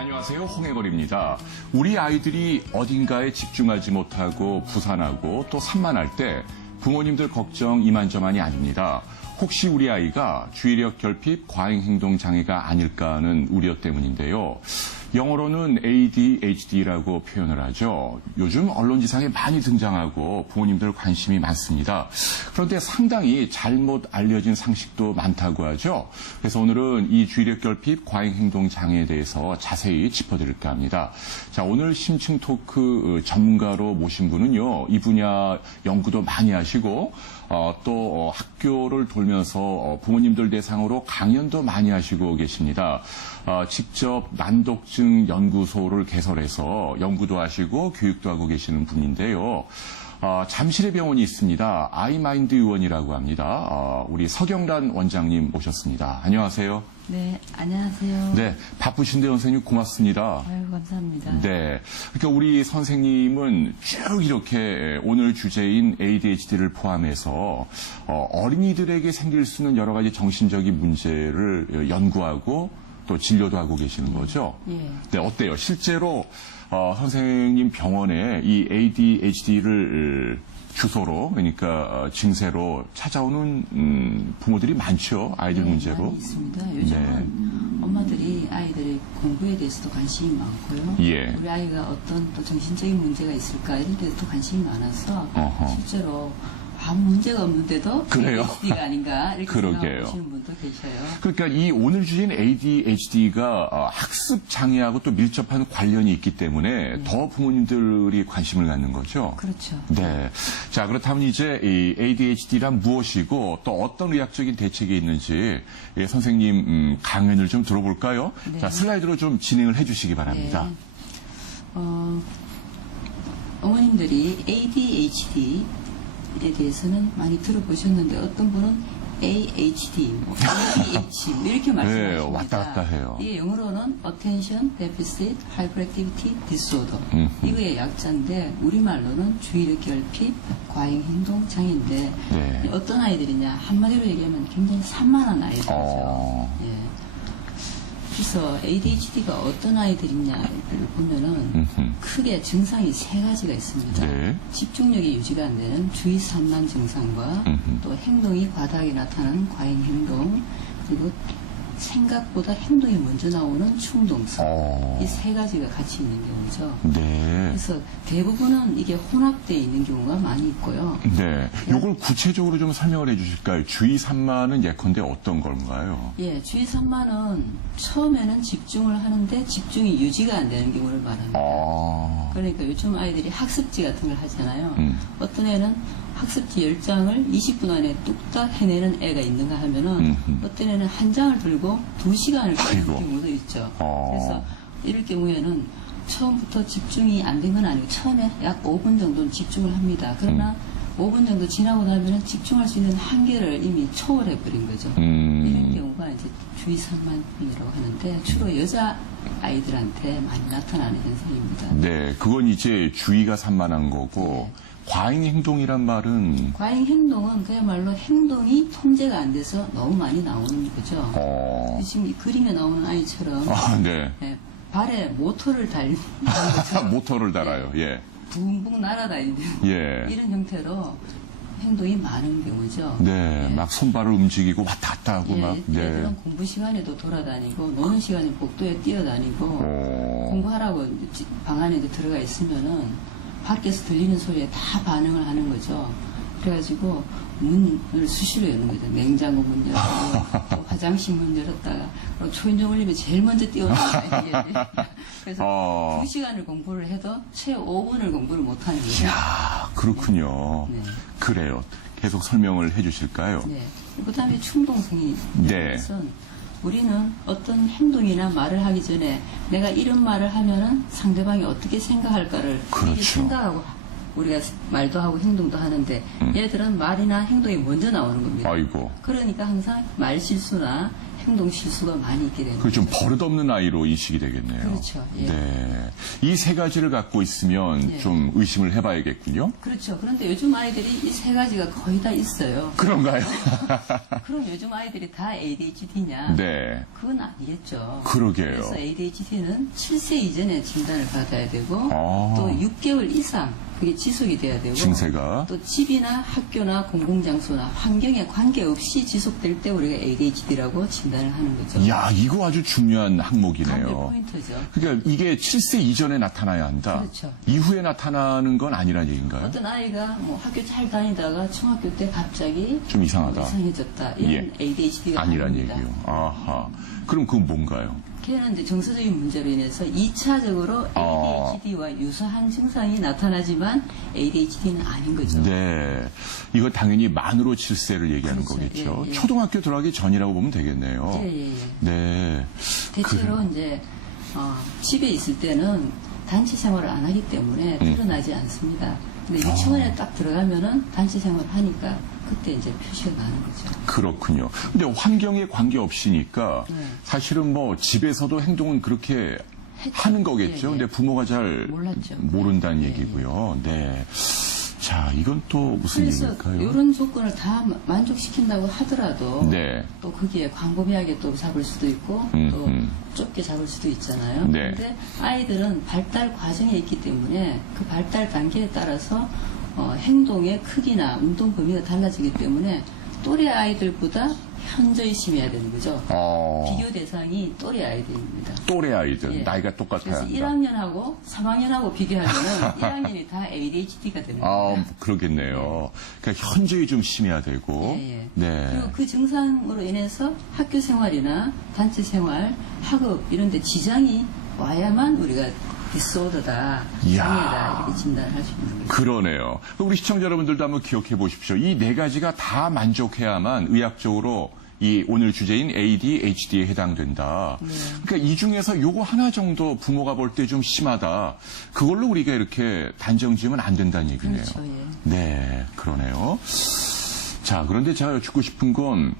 안녕하세요. 홍해걸입니다. 우리 아이들이 어딘가에 집중하지 못하고 부산하고 또 산만할 때 부모님들 걱정 이만저만이 아닙니다. 혹시 우리 아이가 주의력 결핍, 과잉행동 장애가 아닐까 하는 우려 때문인데요. 영어로는 ADHD라고 표현을 하죠. 요즘 언론지상에 많이 등장하고 부모님들 관심이 많습니다. 그런데 상당히 잘못 알려진 상식도 많다고 하죠. 그래서 오늘은 이 주의력 결핍, 과잉행동 장애에 대해서 자세히 짚어드릴까 합니다. 자, 오늘 심층 토크 전문가로 모신 분은요. 이 분야 연구도 많이 하시고 또 학교를 돌면서 부모님들 대상으로 강연도 많이 하시고 계십니다. 직접 난독증 연구소를 개설해서 연구도 하시고 교육도 하고 계시는 분인데요. 잠실에 병원이 있습니다. 아이마인드 의원이라고 합니다. 우리 서경란 원장님 모셨습니다. 안녕하세요. 네, 안녕하세요. 네, 바쁘신데 선생님 고맙습니다. 아유, 감사합니다. 네, 그러니까 우리 선생님은 쭉 이렇게 오늘 주제인 ADHD를 포함해서 어린이들에게 생길 수 있는 여러 가지 정신적인 문제를 연구하고 또 진료도 하고 계시는 거죠? 예. 네, 어때요? 실제로 선생님 병원에 이 ADHD를 주소로, 그러니까 증세로 찾아오는 부모들이 많죠? 아이들 네, 문제로. 많이 있습니다. 요즘은 엄마들이 아이들의 공부에 대해서도 관심이 많고요. 예. 우리 아이가 어떤 또 정신적인 문제가 있을까 이런 데도 관심이 많아서 어허. 실제로 아무 문제가 없는데도 그래요? ADHD가 아닌가 이렇게 그러게요. 생각하시는 분도 계셔요. 그러니까 이 오늘 주제인 ADHD가 학습 장애하고 또 밀접한 관련이 있기 때문에 더 부모님들이 관심을 갖는 거죠. 그렇죠. 네. 자, 그렇다면 이제 이 ADHD란 무엇이고 또 어떤 의학적인 대책이 있는지 선생님 강연을 좀 들어볼까요? 네. 자, 슬라이드로 좀 진행을 해주시기 바랍니다. 네. 어머님들이 ADHD에 대해서는 많이 들어보셨는데 어떤 분은 AHD, ADH 이렇게 말씀하십니다. 왔다 갔다 해요. 이게 영어로는 Attention Deficit Hyperactivity Disorder. 이거의 약자인데 우리말로는 주의력 결핍, 과잉행동 장애인데 네. 어떤 아이들이냐 한마디로 얘기하면 굉장히 산만한 아이들이죠. 예. 그래서 ADHD가 어떤 아이들이냐를 보면은 크게 증상이 세 가지가 있습니다. 네. 집중력이 유지가 안 되는 주의 산만 증상과 또 행동이 과다하게 나타나는 과잉 행동, 그리고 생각보다 행동이 먼저 나오는 충동성. 이 세 가지가 같이 있는 경우죠. 네. 그래서 대부분은 이게 혼합되어 있는 경우가 많이 있고요. 네. 이걸 구체적으로 좀 설명을 해 주실까요? 주의 산만은 예컨대 어떤 건가요? 예, 주의 산만은 처음에는 집중을 하는데 집중이 유지가 안 되는 경우를 말합니다. 그러니까 요즘 아이들이 학습지 같은 걸 하잖아요. 어떤 애는 학습지 10장을 20분 안에 뚝딱 해내는 애가 있는가 하면은 어떤 애는 한 장을 들고 2시간을 걸리는 경우도 있죠. 그래서 이럴 경우에는 처음부터 집중이 안 된 건 아니고 처음에 약 5분 정도는 집중을 합니다. 그러나 5분 정도 지나고 나면 집중할 수 있는 한계를 이미 초월해 버린 거죠. 이런 경우가 이제 주의 산만이라고 하는데 주로 여자 아이들한테 많이 나타나는 현상입니다. 네, 그건 이제 주의가 산만한 거고 과잉 행동이란 말은 과잉 행동은 그야말로 행동이 통제가 안 돼서 너무 많이 나오는 거죠. 지금 이 그림에 나오는 아이처럼 네. 예, 발에 모터를 달리는 것처럼 모터를 달아요. 예. 붕붕 날아다니는 예. 이런 형태로 행동이 많은 경우죠. 네, 예. 막 손발을 움직이고 왔다 갔다 하고 예, 막. 네. 얘들은 공부 시간에도 돌아다니고 노는 시간에 복도에 뛰어다니고 공부하라고 방 안에 들어가 있으면은 밖에서 들리는 소리에 다 반응을 하는 거죠. 그래가지고 문을 수시로 여는 거죠. 냉장고 문 열었고 또 화장실 문 열었다가 초인종 울리면 제일 먼저 뛰어나가요. 그래서 2시간을 공부를 해도 최 5분을 공부를 못하는 거죠. 이야, 그렇군요. 네. 그래요. 계속 설명을 해 주실까요? 네. 그 다음에 충동성이 있는 네. 것은 우리는 어떤 행동이나 말을 하기 전에 내가 이런 말을 하면은 상대방이 어떻게 생각할까를 그렇죠. 미리 생각하고 우리가 말도 하고 행동도 하는데 얘들은 말이나 행동이 먼저 나오는 겁니다. 아이고. 그러니까 항상 말 실수나 행동 실수가 많이 있게 되는 그 좀 거죠. 버릇없는 아이로 인식이 되겠네요. 그렇죠. 예. 네. 이 세 가지를 갖고 있으면 예. 좀 의심을 해봐야겠군요. 그렇죠. 그런데 요즘 아이들이 이 세 가지가 거의 다 있어요. 그런가요? 그럼 요즘 아이들이 다 ADHD냐? 네. 그건 아니겠죠. 그러게요. 그래서 ADHD는 7세 이전에 진단을 받아야 되고 아. 또 6개월 이상 그게 지속이 돼야 되고 증세가. 또 집이나 학교나 공공장소나 환경에 관계없이 지속될 때 우리가 ADHD라고 진단을 하는 거죠. 야, 이거 아주 중요한 관계 항목이네요. 포인트죠. 그러니까 이게 7세 이전에 나타나야 한다. 그렇죠. 이후에 나타나는 건 아니란 얘기인가요? 어떤 아이가 뭐 학교 잘 다니다가 중학교 때 갑자기 좀 이상하다. 이상해졌다. 이런 예. ADHD가 아니란 아닙니다. 얘기요. 아하. 그럼 그건 뭔가요? 걔는 이제 정서적인 문제로 인해서 2차적으로 ADHD와 유사한 증상이 나타나지만 ADHD는 아닌 거죠. 네. 이거 당연히 만으로 7세를 얘기하는 그렇죠. 거겠죠. 예, 예. 초등학교 들어가기 전이라고 보면 되겠네요. 예, 예, 예. 네. 대체로 이제 집에 있을 때는 단체 생활을 안 하기 때문에 드러나지 않습니다. 근데 유치원에 딱 들어가면은 단체 생활을 하니까 그때 이제 표시가 나는 거죠. 그렇군요. 근데 환경에 관계없이니까 네. 사실은 뭐 집에서도 행동은 그렇게 했죠. 하는 거겠죠. 예, 예. 근데 부모가 잘 몰랐죠. 모른다는 예, 예. 얘기고요. 네. 자, 이건 또 무슨 그래서 얘기일까요? 이런 조건을 다 만족시킨다고 하더라도 네. 또 거기에 광범위하게 또 잡을 수도 있고 또 좁게 잡을 수도 있잖아요. 네. 근데 아이들은 발달 과정에 있기 때문에 그 발달 단계에 따라서 행동의 크기나 운동 범위가 달라지기 때문에 또래 아이들보다 현저히 심해야 되는 거죠. 비교 대상이 또래 아이들입니다. 또래 아이들, 예. 나이가 똑같아야 그래서 한다. 1학년하고 3학년하고 비교하면 1학년이 다 ADHD가 되는 거예요. 그러겠네요. 그러니까 현저히 좀 심해야 되고. 예, 예. 네. 그리고 그 증상으로 인해서 학교 생활이나 단체 생활, 학업 이런 데 지장이 와야만 우리가 디스오더다, 이야. 장애다 이렇게 진단을 할 수 있는 거죠. 그러네요. 우리 시청자 여러분들도 한번 기억해 보십시오. 이 네 가지가 다 만족해야만 의학적으로 이 오늘 주제인 ADHD에 해당된다. 그러니까 이 중에서 요거 하나 정도 부모가 볼 때 좀 심하다. 그걸로 우리가 이렇게 단정 지으면 안 된다는 얘기네요. 그렇죠, 예. 네, 그러네요. 자, 그런데 제가 여쭙고 싶은 건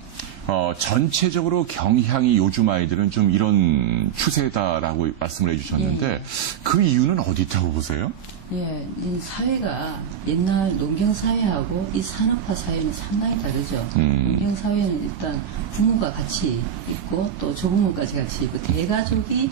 전체적으로 경향이 요즘 아이들은 좀 이런 추세다라고 말씀을 해주셨는데 예, 예. 그 이유는 어디 있다고 보세요? 예, 이 사회가 옛날 농경 사회하고 이 산업화 사회는 상당히 다르죠. 농경 사회는 일단 부모가 같이 있고 또 조부모까지 같이 있고 대가족이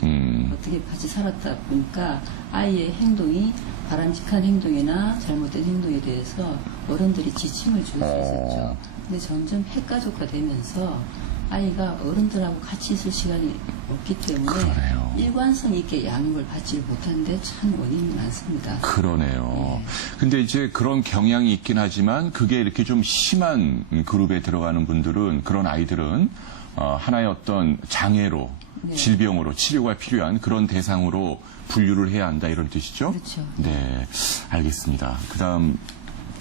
어떻게 같이 살았다 보니까 아이의 행동이 바람직한 행동이나 잘못된 행동에 대해서 어른들이 지침을 줄 수 있었죠. 근데 점점 핵가족화 되면서 아이가 어른들하고 같이 있을 시간이 없기 때문에 그러네요. 일관성 있게 양육을 받지 못하는데 참 원인이 많습니다. 그러네요. 근데 이제 그런 경향이 있긴 하지만 그게 이렇게 좀 심한 그룹에 들어가는 분들은 그런 아이들은 하나의 어떤 장애로 네. 질병으로 치료가 필요한 그런 대상으로 분류를 해야 한다 이런 뜻이죠? 그렇죠. 네, 알겠습니다. 그다음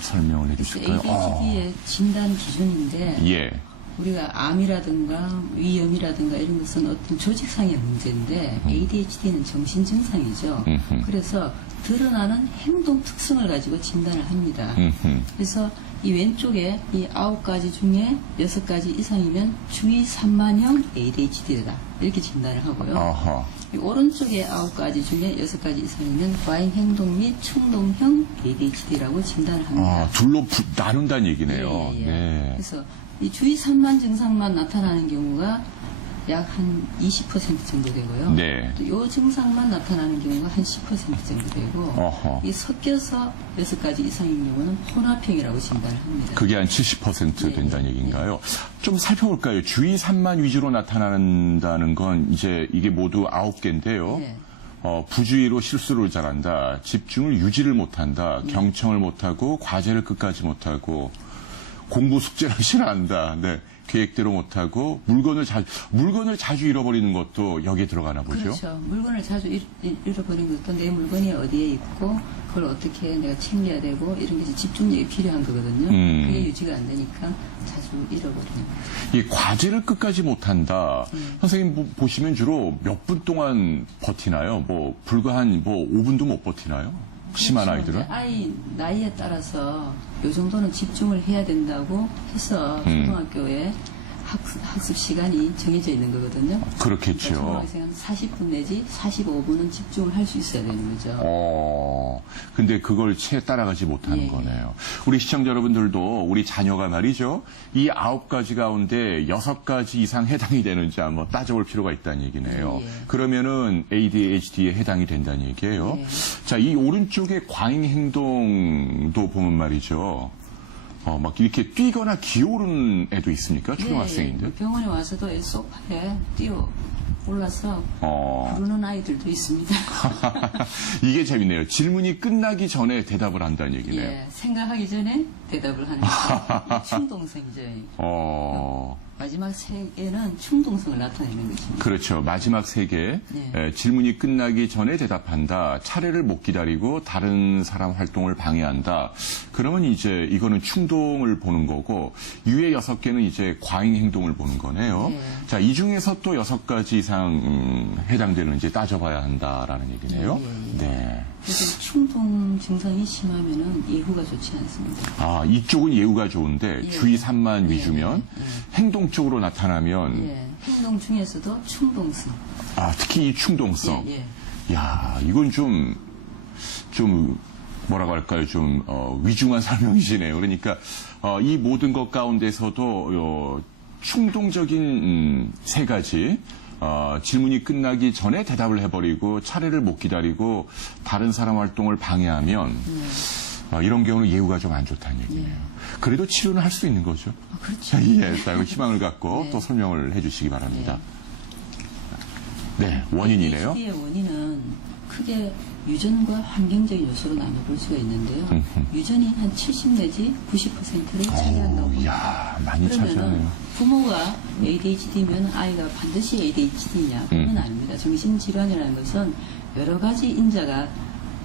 설명을 해주실까요? ADHD의 진단 기준인데 예. 우리가 암이라든가 위염이라든가 이런 것은 어떤 조직상의 문제인데 ADHD는 정신 증상이죠. 그래서 드러나는 행동 특성을 가지고 진단을 합니다. 그래서 이 왼쪽에 이 9가지 중에 6가지 이상이면 주의 산만형 ADHD다 이렇게 진단을 하고요. 아하. 이 오른쪽에 9가지 중에 6가지 이상이면 과잉 행동 및 충동형 ADHD라고 진단을 합니다. 둘로 나눈다는 얘기네요. 예, 예, 예. 네. 그래서 이 주의 산만 증상만 나타나는 경우가 약 한 20% 정도 되고요. 네. 또 이 증상만 나타나는 경우가 한 10% 정도 되고 어허. 이 섞여서 6가지 이상인 경우는 혼합형이라고 진단을 합니다. 그게 한 70% 예, 된다는 예, 얘기인가요? 좀 살펴볼까요? 주의 산만 위주로 나타난다는 건 이제 이게 모두 9개인데요. 예. 부주의로 실수를 잘한다. 집중을 유지를 못한다. 경청을 못하고 과제를 끝까지 못하고 공부 숙제를 싫어한다. 네. 계획대로 못하고 물건을 자주 잃어버리는 것도 여기에 들어가나 보죠. 그렇죠. 물건을 자주 잃어버리는 것도 내 물건이 어디에 있고 그걸 어떻게 내가 챙겨야 되고 이런 게 집중력이 필요한 거거든요. 그게 유지가 안 되니까 자주 잃어버리는 거죠. 이 과제를 끝까지 못한다. 선생님 보시면 주로 몇 분 동안 버티나요? 불과 한 5분도 못 버티나요? 심한 그렇죠. 아이들은? 이제 아이 나이에 따라서 요 정도는 집중을 해야 된다고 해서 초등학교에 학습 시간이 정해져 있는 거거든요. 그렇겠죠. 초등학생은 40분 내지 45분은 집중을 할 수 있어야 되는 거죠. 근데 그걸 채 따라가지 못하는 예. 거네요. 우리 시청자 여러분들도 우리 자녀가 말이죠. 이 9가지 가운데 6가지 이상 해당이 되는지 한번 따져볼 필요가 있다는 얘기네요. 예. 그러면은 ADHD에 해당이 된다는 얘기예요. 예. 자, 이 오른쪽에 과잉 행동도 보면 말이죠. 막 이렇게 뛰거나 기어오르는 애도 있습니까? 초등학생인데. 예, 병원에 와서도 이 소파에 뛰어 올라서 부르는 아이들도 있습니다. 이게 재밌네요. 질문이 끝나기 전에 대답을 한다는 얘기네요. 예, 생각하기 전에 대답을 하는 거죠. 충동성이죠. 마지막 세 개는 충동성을 나타내는 것입니다. 그렇죠. 마지막 3개. 네. 질문이 끝나기 전에 대답한다. 차례를 못 기다리고 다른 사람 활동을 방해한다. 그러면 이제 이거는 충동을 보는 거고 유의 6개는 이제 과잉 행동을 보는 거네요. 네. 자, 이 중에서 또 6가지 이상 해당되는지 따져봐야 한다라는 얘기네요. 네. 그래서 충동 증상이 심하면은 예후가 좋지 않습니다. 이쪽은 예후가 좋은데 예. 주의 산만 예, 위주면 예, 예. 행동적으로 나타나면 예, 행동 중에서도 충동성. 특히 이 충동성. 예, 야, 이건 좀 뭐라고 할까요? 좀 위중한 설명이시네요. 그러니까 이 모든 것 가운데서도 충동적인 3가지 질문이 끝나기 전에 대답을 해버리고 차례를 못 기다리고 다른 사람 활동을 방해하면 이런 경우는 예후가 좀 안 좋다는 얘기네요. 그래도 치료는 할 수 있는 거죠. 그렇죠. 예, 자, 희망을 갖고 네. 또 설명을 해주시기 바랍니다. 네, 원인이네요. ADHD의 원인은 크게 유전과 환경적인 요소로 나눠볼 수가 있는데요. 유전이 한 70 내지 90%를 차지한다고 봅니다. 이야, 많이 그러면은 차지하네요. 부모가 ADHD면 아이가 반드시 ADHD냐? 그건 아닙니다. 정신질환이라는 것은 여러 가지 인자가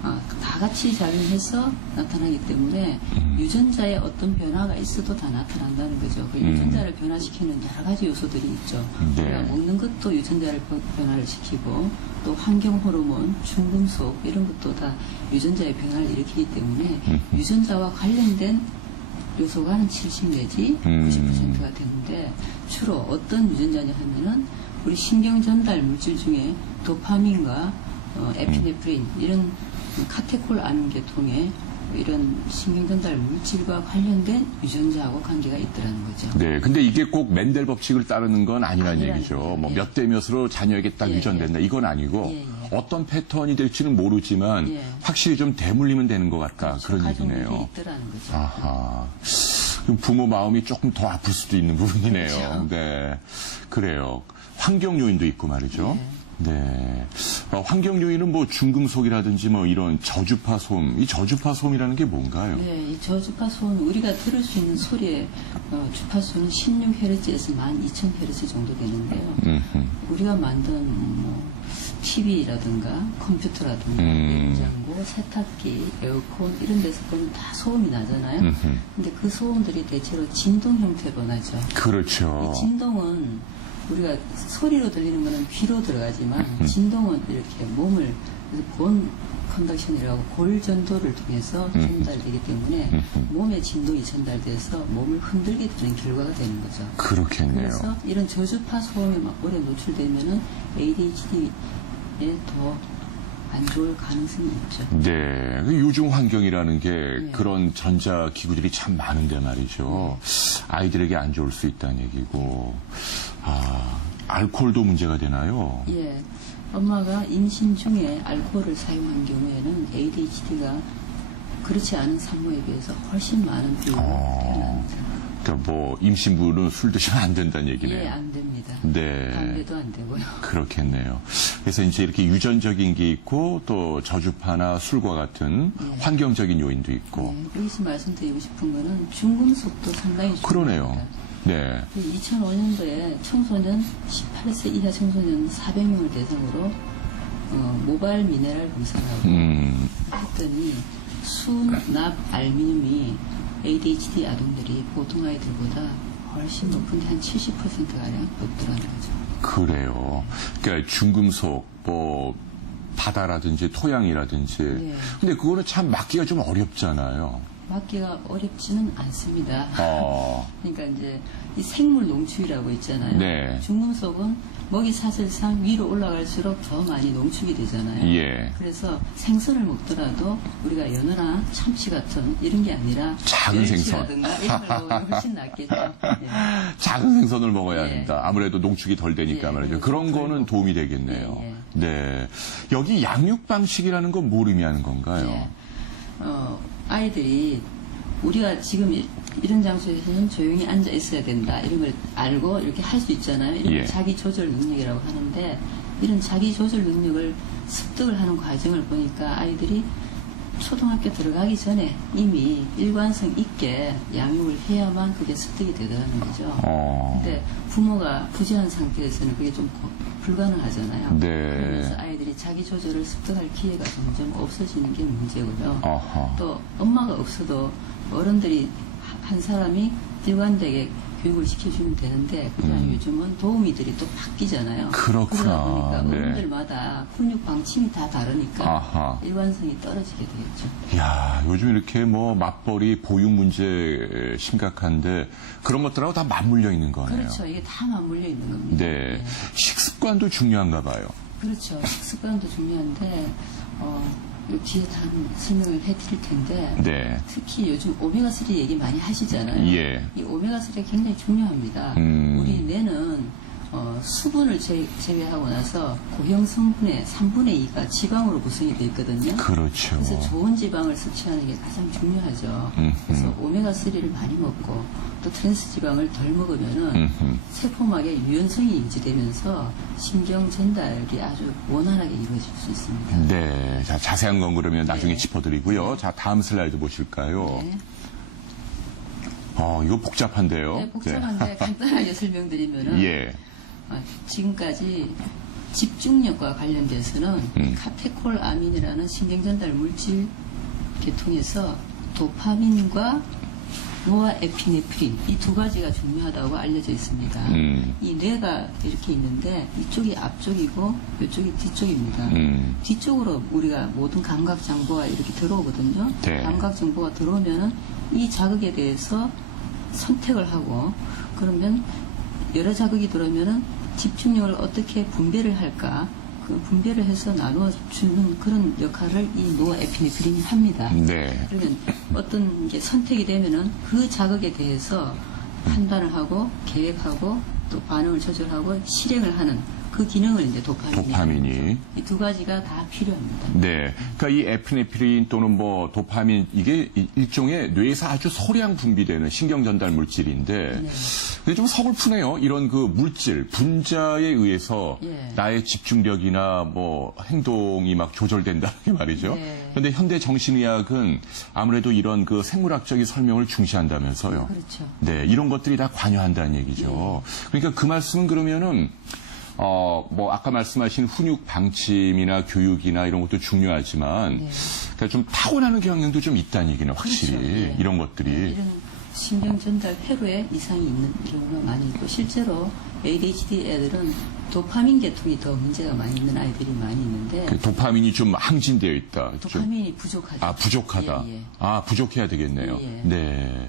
다 같이 작용해서 나타나기 때문에 유전자에 어떤 변화가 있어도 다 나타난다는 거죠. 그 유전자를 변화시키는 여러 가지 요소들이 있죠. 네. 우리가 먹는 것도 유전자를 변화를 시키고 또 환경 호르몬, 중금속 이런 것도 다 유전자의 변화를 일으키기 때문에 유전자와 관련된 요소가 한 70 내지 90%가 되는데 주로 어떤 유전자냐 하면은 우리 신경 전달 물질 중에 도파민과 에피네프린 이런 카테콜 암계통의 이런 신경 전달 물질과 관련된 유전자하고 관계가 있더라는 거죠. 네, 근데 이게 꼭 멘델 법칙을 따르는 건 아니라는 아니라는 얘기죠. 거예요. 뭐 예. 몇 대 몇으로 자녀에게 딱 예, 유전된다. 이건 아니고 예, 예. 어떤 패턴이 될지는 모르지만 예. 확실히 좀 대물리면 되는 것 같다. 그렇죠. 그런 가족력이 얘기네요. 있더라는 거죠. 아하. 그럼 부모 마음이 조금 더 아플 수도 있는 부분이네요. 그렇죠. 네. 그래요. 환경 요인도 있고 말이죠. 네. 환경 요인은 뭐 중금속이라든지 뭐 이런 저주파 소음. 이 저주파 소음이라는 게 뭔가요? 네, 이 저주파 소음 우리가 들을 수 있는 소리의 주파수는 16Hz에서 12,000Hz 정도 되는데요. 우리가 만든 TV라든가 컴퓨터라든가 냉장고, 세탁기, 에어컨 이런 데서 보면 다 소음이 나잖아요. 근데 그 소음들이 대체로 진동 형태로 나죠. 그렇죠. 이 진동은 우리가 소리로 들리는 거는 귀로 들어가지만 진동은 이렇게 몸을 그래서 본 컨덕션이라고 골 전도를 통해서 전달되기 때문에 몸에 진동이 전달돼서 몸을 흔들게 되는 결과가 되는 거죠. 그렇겠네요. 그래서 이런 저주파 소음에 막 오래 노출되면은 ADHD에 더 안 좋을 가능성이 있죠. 네. 그 요즘 환경이라는 게 그런 전자기구들이 참 많은데 말이죠. 아이들에게 안 좋을 수 있다는 얘기고. 알코올도 문제가 되나요? 예. 엄마가 임신 중에 알코올을 사용한 경우에는 ADHD가 그렇지 않은 산모에 비해서 훨씬 많은 비율로 태어납니다. 그러니까 뭐 임신부는 술 드시면 안 된다는 얘기네요. 예, 안 됩니다. 네. 담배도 안 되고요. 그렇겠네요. 그래서 이제 이렇게 유전적인 게 있고 또 저주파나 술과 같은 환경적인 요인도 있고. 네, 여기서 말씀드리고 싶은 거는 중금속도 상당히 중요합니다. 그러네요. 네. 2005년도에 청소년 18세 이하 청소년 400명을 대상으로 모발 미네랄 검사를 하고 했더니 순, 납, 알미늄이 ADHD 아동들이 보통 아이들보다 훨씬 높은데 한 70%가량 높더라는 거죠. 그래요. 그러니까 중금속, 뭐 바다라든지 토양이라든지. 네. 근데 그거는 참 막기가 좀 어렵잖아요. 받기가 어렵지는 않습니다. 그러니까 이제 이 생물 농축이라고 있잖아요. 네. 중금속은 먹이 사슬상 위로 올라갈수록 더 많이 농축이 되잖아요. 예. 그래서 생선을 먹더라도 우리가 연어나 참치 같은 이런 게 아니라 작은 생선. 멸치라든가 이런 걸 먹으면 훨씬 낫겠죠. 예. 작은 생선을 먹어야 예. 된다. 아무래도 농축이 덜 되니까 예, 말이죠. 그리고 그런 덜 거는 먹고. 도움이 되겠네요. 예, 예. 네. 여기 양육 방식이라는 건 뭘 의미하는 건가요? 예. 아이들이 우리가 지금 이런 장소에서는 조용히 앉아 있어야 된다. 이런 걸 알고 이렇게 할 수 있잖아요. 이런 예. 자기 조절 능력이라고 하는데 이런 자기 조절 능력을 습득을 하는 과정을 보니까 아이들이 초등학교 들어가기 전에 이미 일관성 있게 양육을 해야만 그게 습득이 되더라는 거죠. 근데 부모가 부재한 상태에서는 그게 좀 불가능하잖아요. 네. 그래서 아이들이 자기 조절을 습득할 기회가 점점 없어지는 게 문제고요. 아하. 또 엄마가 없어도 어른들이 한 사람이 일관되게 교육을 시켜주면 되는데 그냥 요즘은 도우미들이 또 바뀌잖아요. 그렇구나. 그러다 보니까 네. 어른들마다 훈육 방침이 다 다르니까 아하. 일관성이 떨어지게 되겠죠. 야, 요즘 이렇게 뭐 맞벌이 보육 문제 심각한데 그런 것들하고 다 맞물려 있는 거네요. 그렇죠. 이게 다 맞물려 있는 겁니다. 네. 식습관도 중요한가 봐요. 그렇죠. 식습관도 중요한데 요 뒤에 다 설명을 해드릴 텐데 네. 특히 요즘 오메가3 얘기 많이 하시잖아요. 예. 이 오메가3가 굉장히 중요합니다. 우리 뇌는 수분을 제외하고 나서 고형 성분의 3분의 2가 지방으로 구성이 되어 있거든요. 그렇죠. 그래서 좋은 지방을 섭취하는 게 가장 중요하죠. 그래서 오메가3를 많이 먹고 또 트랜스 지방을 덜 먹으면은 세포막에 유연성이 유지되면서 신경 전달이 아주 원활하게 이루어질 수 있습니다. 네. 자, 자세한 건 그러면 나중에 네. 짚어드리고요. 자, 다음 슬라이드 보실까요? 네. 이거 복잡한데요. 네, 복잡한데 간단하게 설명드리면은 예. 지금까지 집중력과 관련돼서는 카테콜아민이라는 신경전달 물질 계통에서 도파민과 노아에피네프린 이 두 가지가 중요하다고 알려져 있습니다. 이 뇌가 이렇게 있는데 이쪽이 앞쪽이고 이쪽이 뒤쪽입니다. 뒤쪽으로 우리가 모든 감각 정보가 이렇게 들어오거든요. 네. 감각 정보가 들어오면은 이 자극에 대해서 선택을 하고 그러면 여러 자극이 들어오면은 집중력을 어떻게 분배를 할까? 그 분배를 해서 나누어 주는 그런 역할을 이 노아에피네프린이 합니다. 네. 그러면 어떤 게 선택이 되면은 그 자극에 대해서 판단을 하고 계획하고 또 반응을 조절하고 실행을 하는 그 기능을 이제 도파민이 이 두 가지가 다 필요합니다. 네. 그러니까 이 에피네프린 또는 뭐 도파민 이게 일종의 뇌에서 아주 소량 분비되는 신경 전달 물질인데 네. 근데 좀 서글프네요. 이런 그 물질 분자에 의해서 예. 나의 집중력이나 뭐 행동이 막 조절된다는 게 말이죠. 네. 그런데 현대 정신의학은 아무래도 이런 그 생물학적인 설명을 중시한다면서요. 그렇죠. 네, 이런 것들이 다 관여한다는 얘기죠. 그러니까 그 말씀은 그러면은 뭐 아까 말씀하신 훈육 방침이나 교육이나 이런 것도 중요하지만 네. 그러니까 좀 타고나는 경향도 좀 있다는 얘기는 확실히 그렇죠. 네. 이런 것들이 이런 신경 전달 회로에 이상이 있는 경우가 많이 있고 실제로 ADHD 애들은 도파민 계통이 더 문제가 많이 있는 아이들이 많이 있는데 그 도파민이 좀 항진되어 있다. 좀. 도파민이 부족하죠. 부족하다. 예, 예. 부족해야 되겠네요. 예. 네.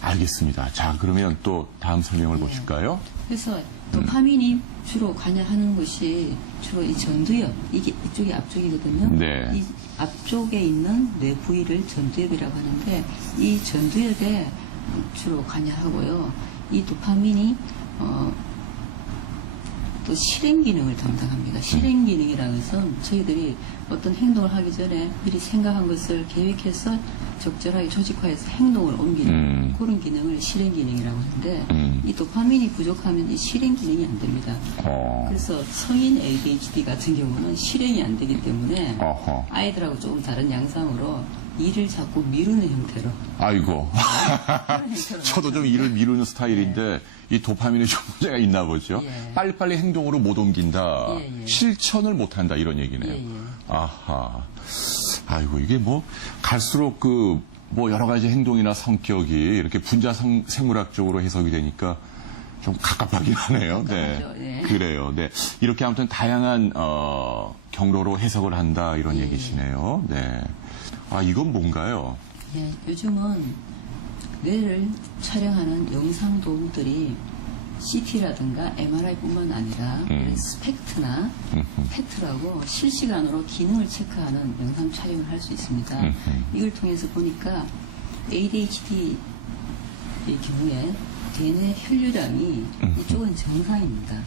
알겠습니다. 자, 그러면 또 다음 설명을 예. 보실까요? 그래서 도파민이 주로 관여하는 것이 주로 이 전두엽, 이게 이쪽이 앞쪽이거든요. 네. 이 앞쪽에 있는 뇌 부위를 전두엽이라고 하는데 이 전두엽에 주로 관여하고요. 이 도파민이 또 실행 기능을 담당합니다. 실행 기능이라는 것은 저희들이 어떤 행동을 하기 전에 미리 생각한 것을 계획해서 적절하게 조직화해서 행동을 옮기는 그런 기능을 실행 기능이라고 하는데 이 도파민이 부족하면 이 실행 기능이 안 됩니다. 그래서 성인 ADHD 같은 경우는 실행이 안 되기 때문에 아이들하고 조금 다른 양상으로 일을 자꾸 미루는 형태로. 아이고. 저도 좀 일을 미루는 스타일인데 이 도파민에 좀 문제가 있나 보죠. 예. 빨리빨리 행동으로 못 옮긴다. 예, 예. 실천을 못한다 이런 얘기네요. 예, 예. 아하. 아이고 이게 뭐 갈수록 그 뭐 여러 가지 행동이나 성격이 이렇게 분자 생물학적으로 해석이 되니까 좀 갑갑하긴 하네요. 갑갑하죠. 네. 예. 그래요. 네. 이렇게 아무튼 다양한 경로로 해석을 한다 이런 예. 얘기시네요. 네. 이건 뭔가요? 예, 요즘은 뇌를 촬영하는 영상 도구들이 CT라든가 MRI뿐만 아니라 스펙트나 페트라고 실시간으로 기능을 체크하는 영상 촬영을 할 수 있습니다. 이걸 통해서 보니까 ADHD의 경우에 대뇌 혈류량이 이쪽은 정상입니다.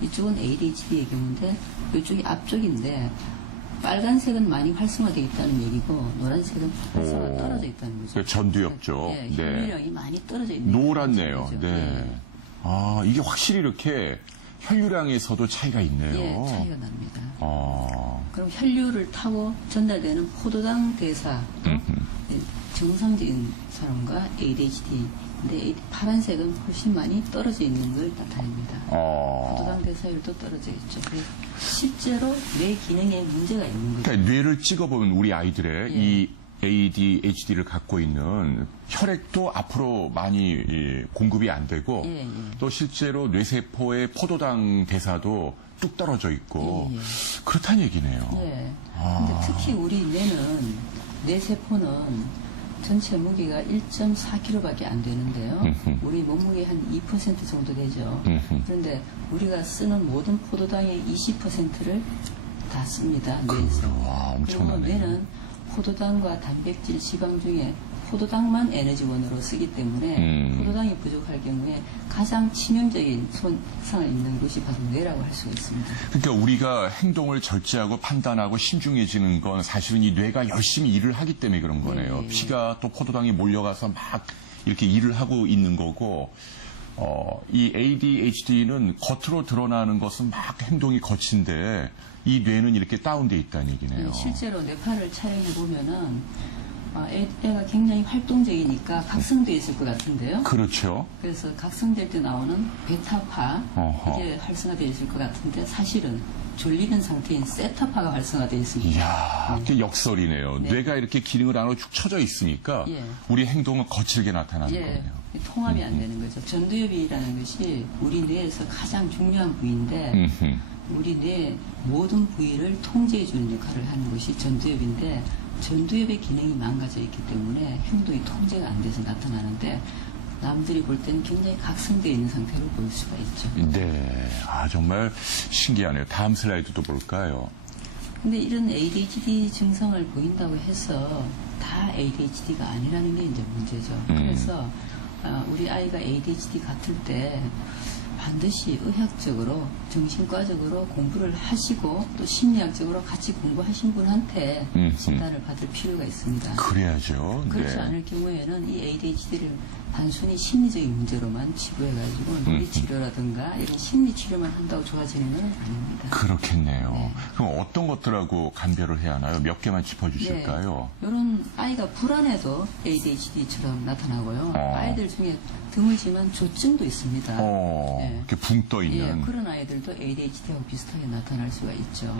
이쪽은 ADHD의 경우인데 이쪽이 앞쪽인데 빨간색은 많이 활성화되어 있다는 얘기고 노란색은 활성화가 떨어져 있다는 거죠. 전두엽죠. 네, 혈류량이 많이 떨어져 있는 노랗네요. 거죠. 네. 아, 이게 확실히 이렇게 혈류량에서도 차이가 있네요. 예, 차이가 납니다. 아. 그럼 혈류를 타고 전달되는 포도당 대사도 정상적인 사람과 ADHD인데 파란색은 훨씬 많이 떨어져 있는 걸 나타냅니다. 포도당 대사율도 떨어져 있죠. 실제로 뇌 기능에 문제가 있는 거죠. 그러니까 뇌를 찍어보면 우리 아이들의 예. 이 ADHD를 갖고 있는 혈액도 앞으로 많이 공급이 안 되고 예, 예. 또 실제로 뇌세포의 포도당 대사도 뚝 떨어져 있고 예, 예. 그렇다는 얘기네요. 예. 근데 특히 우리 뇌는, 뇌세포는 전체 무게가 1.4kg밖에 안 되는데요. 우리 몸무게 한 2% 정도 되죠. 그런데 우리가 쓰는 모든 포도당의 20%를 다 씁니다. 뇌에서. 와, 그리고 엄청나네. 뇌는 포도당과 단백질, 지방 중에 포도당만 에너지원으로 쓰기 때문에 포도당이 부족할 경우에 가장 치명적인 손상을 입는 것이 바로 뇌라고 할 수가 있습니다. 그러니까 우리가 행동을 절제하고 판단하고 신중해지는 건 사실은 이 뇌가 열심히 일을 하기 때문에 그런 거네요. 네. 피가 또 포도당이 몰려가서 막 이렇게 일을 하고 있는 거고 이 ADHD는 겉으로 드러나는 것은 막 행동이 거친데 이 뇌는 이렇게 다운돼 있다는 얘기네요. 실제로 뇌파를 촬영해 보면은 애가 굉장히 활동적이니까 각성되어 있을 것 같은데요. 그렇죠. 그래서 각성될 때 나오는 베타파 어허. 이게 활성화되어 있을 것 같은데 사실은 졸리는 상태인 세타파가 활성화되어 있습니다. 이야, 그게 역설이네요. 네. 뇌가 이렇게 기능을 안 하고 축 처져 있으니까 예. 우리 행동은 거칠게 나타나는 예, 거네요. 통합이 안 되는 거죠. 전두엽이라는 것이 우리 뇌에서 가장 중요한 부위인데 우리 뇌 모든 부위를 통제해 주는 역할을 하는 것이 전두엽인데 전두엽의 기능이 망가져 있기 때문에 행동이 통제가 안 돼서 나타나는데 남들이 볼 때는 굉장히 각성되어 있는 상태로 보일 수가 있죠. 네, 정말 신기하네요. 다음 슬라이드도 볼까요? 근데 이런 ADHD 증상을 보인다고 해서 다 ADHD가 아니라는 게 이제 문제죠. 그래서 우리 아이가 ADHD 같을 때 반드시 의학적으로, 정신과적으로 공부를 하시고 또 심리학적으로 같이 공부하신 분한테 진단을 받을 필요가 있습니다. 그래야죠. 그렇지 네. 않을 경우에는 이 ADHD를 단순히 심리적인 문제로만 치부해가지고 논리치료라든가 이런 심리치료만 한다고 좋아지는 건 아닙니다. 그렇겠네요. 네. 그럼 어떤 것들하고 감별을 해야 하나요? 몇 개만 짚어주실까요? 이런 아이가 불안해도 ADHD처럼 나타나고요. 아이들 중에 드물지만 조증도 있습니다. 예. 이렇게 붕 떠 예, 있는. 그런 아이들도 ADHD하고 비슷하게 나타날 수가 있죠.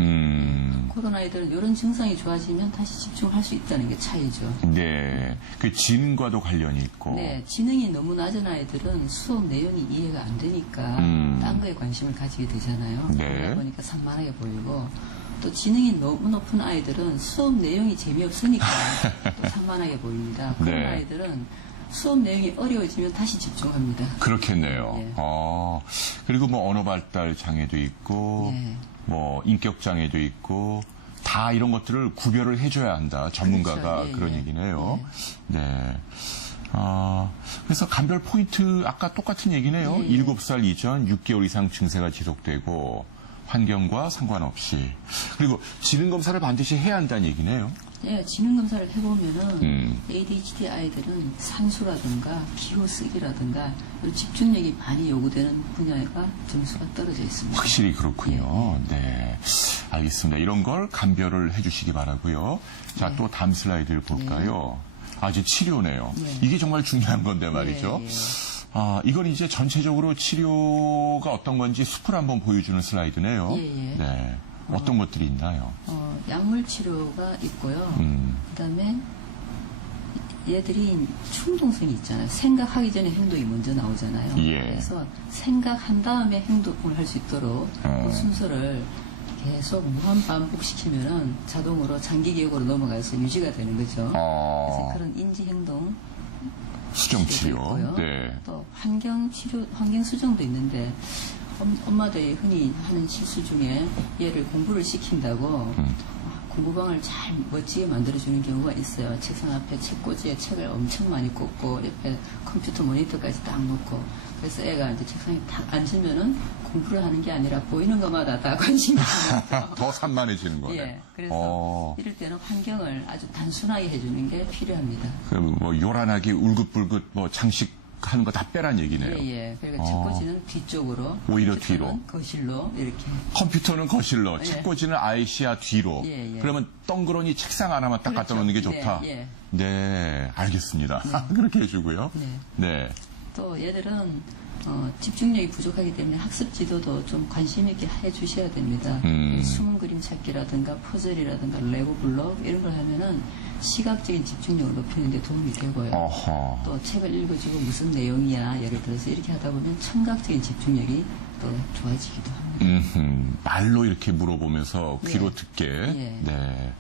그런 아이들은 이런 증상이 좋아지면 다시 집중할 수 있다는 게 차이죠. 네. 그 지능과도 관련이 있고. 네, 지능이 너무 낮은 아이들은 수업 내용이 이해가 안 되니까 딴 거에 관심을 가지게 되잖아요. 네. 그러다 보니까 산만하게 보이고 또 지능이 너무 높은 아이들은 수업 내용이 재미없으니까 또 산만하게 보입니다. 그런 네. 아이들은 수업 내용이 어려워지면 다시 집중합니다. 그렇겠네요. 예. 그리고 뭐 언어 발달 장애도 있고, 예. 뭐 인격 장애도 있고, 다 이런 것들을 구별을 해줘야 한다. 전문가가 그렇죠. 예, 그런 예. 얘기네요. 네. 그래서 감별 포인트 아까 똑같은 얘기네요. 예, 예. 7살 이전 6개월 이상 증세가 지속되고 환경과 상관없이. 그리고 지능 검사를 반드시 해야 한다는 얘기네요. 예, 지능 검사를 해보면은 ADHD 아이들은 산수라든가 기호 쓰기라든가 이런 집중력이 많이 요구되는 분야가 점수가 떨어져 있습니다. 확실히 그렇군요. 네. 알겠습니다. 이런 걸 감별을 해주시기 바라고요. 자, 또 다음 슬라이드를 볼까요? 이제 치료네요. 네. 이게 정말 중요한 건데 말이죠. 예, 예. 이건 이제 전체적으로 치료가 어떤 건지 숲을 한번 보여주는 슬라이드네요. 예, 예. 네. 어떤 것들이 있나요? 약물 치료가 있고요. 그다음에 얘들이 충동성이 있잖아요. 생각하기 전에 행동이 먼저 나오잖아요. 예. 그래서 생각한 다음에 행동을 할 수 있도록 그 순서를 계속 무한 반복시키면은 자동으로 장기 기억으로 넘어가서 유지가 되는 거죠. 그래서 그런 인지 행동 수정 치료. 있고요. 네. 또 환경 치료, 환경 수정도 있는데 엄마들이 흔히 하는 실수 중에 얘를 공부를 시킨다고 공부방을 잘 멋지게 만들어주는 경우가 있어요. 책상 앞에 책꽂이에 책을 엄청 많이 꽂고 옆에 컴퓨터 모니터까지 딱 놓고 그래서 애가 이제 책상에 딱 앉으면은 공부를 하는 게 아니라 보이는 것마다 다 관심이 있어요. 더 산만해지는 거네요. 예, 그래서 이럴 때는 환경을 아주 단순하게 해주는 게 필요합니다. 그럼 뭐 요란하게 울긋불긋 뭐 장식하는 거 다 빼란 얘기네요. 예. 그러니까 책꽂이는 뒤쪽으로, 오히려 컴퓨터는 뒤로. 거실로 이렇게. 컴퓨터는 거실로, 예. 책꽂이는 아이시야 뒤로. 예. 그러면 덩그러니 책상 하나만 딱 갖다 그렇죠. 놓는 게 좋다. 예. 네, 알겠습니다. 그렇게 해주고요. 네. 또 얘들은 집중력이 부족하기 때문에 학습 지도도 좀 관심 있게 해주셔야 됩니다. 숨은 그림 찾기라든가 퍼즐이라든가 레고 블록 이런 걸 하면은 시각적인 집중력을 높이는 데 도움이 되고요. 어허. 또 책을 읽어주고 무슨 내용이야 예를 들어서 이렇게 하다 보면 청각적인 집중력이 또 좋아지기도 합니다. 말로 이렇게 물어보면서 귀로 예. 듣게. 예. 네.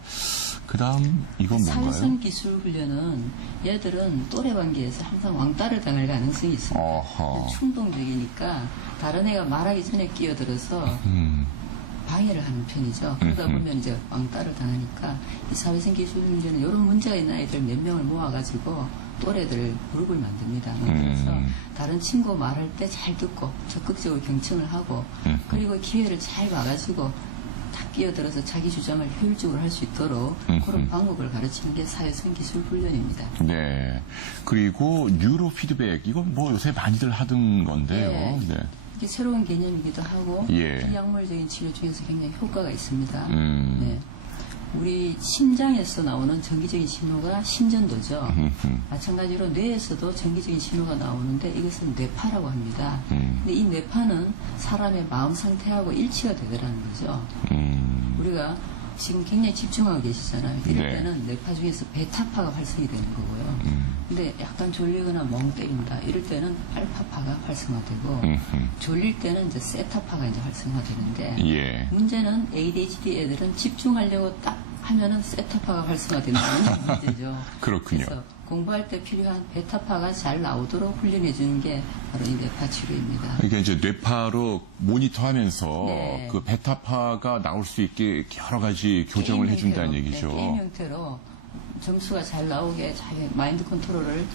그 다음, 이건 뭔가요? 사회성 기술 훈련은 얘들은 또래 관계에서 항상 왕따를 당할 가능성이 있습니다. 어허. 충동적이니까 다른 애가 말하기 전에 끼어들어서 방해를 하는 편이죠. 그러다 보면 이제 왕따를 당하니까 이 사회성 기술 훈련은 이런 문제가 있는 아이들 몇 명을 모아가지고 또래들을 그룹을 만듭니다. 만들어서 다른 친구 말할 때 잘 듣고 적극적으로 경청을 하고 그리고 기회를 잘 봐가지고 딱 끼어들어서 자기 주장을 효율적으로 할 수 있도록 그런 방법을 가르치는 게 사회성 기술 훈련입니다. 네. 그리고 뉴로 피드백. 이건 뭐 요새 많이들 하던 건데요. 네. 네. 이게 새로운 개념이기도 하고 예. 비약물적인 치료 중에서 굉장히 효과가 있습니다. 음. 네. 우리 심장에서 나오는 전기적인 신호가 심전도죠. 마찬가지로 뇌에서도 전기적인 신호가 나오는데 이것은 뇌파라고 합니다. 근데 이 뇌파는 사람의 마음 상태하고 일치가 되더라는 거죠. 우리가 지금 굉장히 집중하고 계시잖아요. 이럴 네. 때는 뇌파 중에서 베타파가 활성이 되는 거고요. 근데 약간 졸리거나 멍 때린다. 이럴 때는 알파파가 활성화되고 졸릴 때는 이제 세타파가 이제 활성화되는데 예. 문제는 ADHD 애들은 집중하려고 딱 하면은 세타파가 활성화된다는 문제죠. 그렇군요. 그래서 공부할 때 필요한 베타파가 잘 나오도록 훈련해 주는 게 바로 이 뇌파 치료입니다. 이게 이제 뇌파로 모니터하면서 네. 그 베타파가 나올 수 있게 여러 가지 교정을 게임 해준다는 형태로, 얘기죠. 네, 게임 형태로 점수가 잘 나오게 자기 마인드 컨트롤을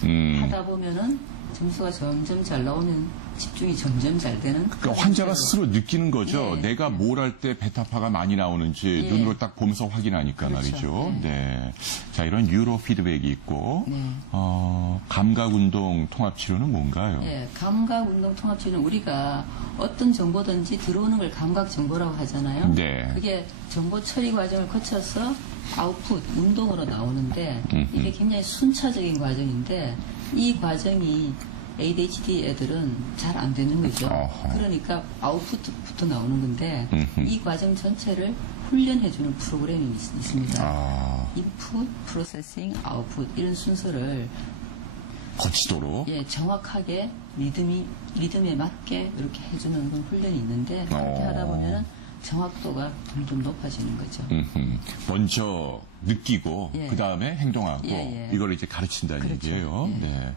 하다 보면은 점수가 점점 잘 나오면 집중이 점점 잘 되는. 그러니까 환자가 스스로 느끼는 거죠. 네. 내가 뭘 할 때 베타파가 많이 나오는지 예. 눈으로 딱 보면서 확인하니까 그렇죠. 말이죠. 네. 네. 자, 이런 뉴로 피드백이 있고, 네. 감각운동 통합치료는 뭔가요? 예, 감각 운동 통합치료는 우리가 어떤 정보든지 들어오는 걸 감각 정보라고 하잖아요. 네. 그게 정보 처리 과정을 거쳐서 아웃풋 운동으로 나오는데 이게 굉장히 순차적인 과정인데 이 과정이 ADHD 애들은 잘 안 되는 거죠. 어허. 그러니까 아웃풋부터 나오는 건데 이 과정 전체를 훈련해주는 프로그램이 있습니다. 아, 인풋, 프로세싱, 아웃풋 이런 순서를 거치도록. 예, 정확하게 리듬에 맞게 이렇게 해주는 그런 훈련이 있는데 그렇게 하다 보면은 정확도가 점점 높아지는 거죠. 먼저 느끼고 예. 그 다음에 행동하고 예. 이걸 이제 가르친다는 그렇죠. 얘기예요. 예. 네.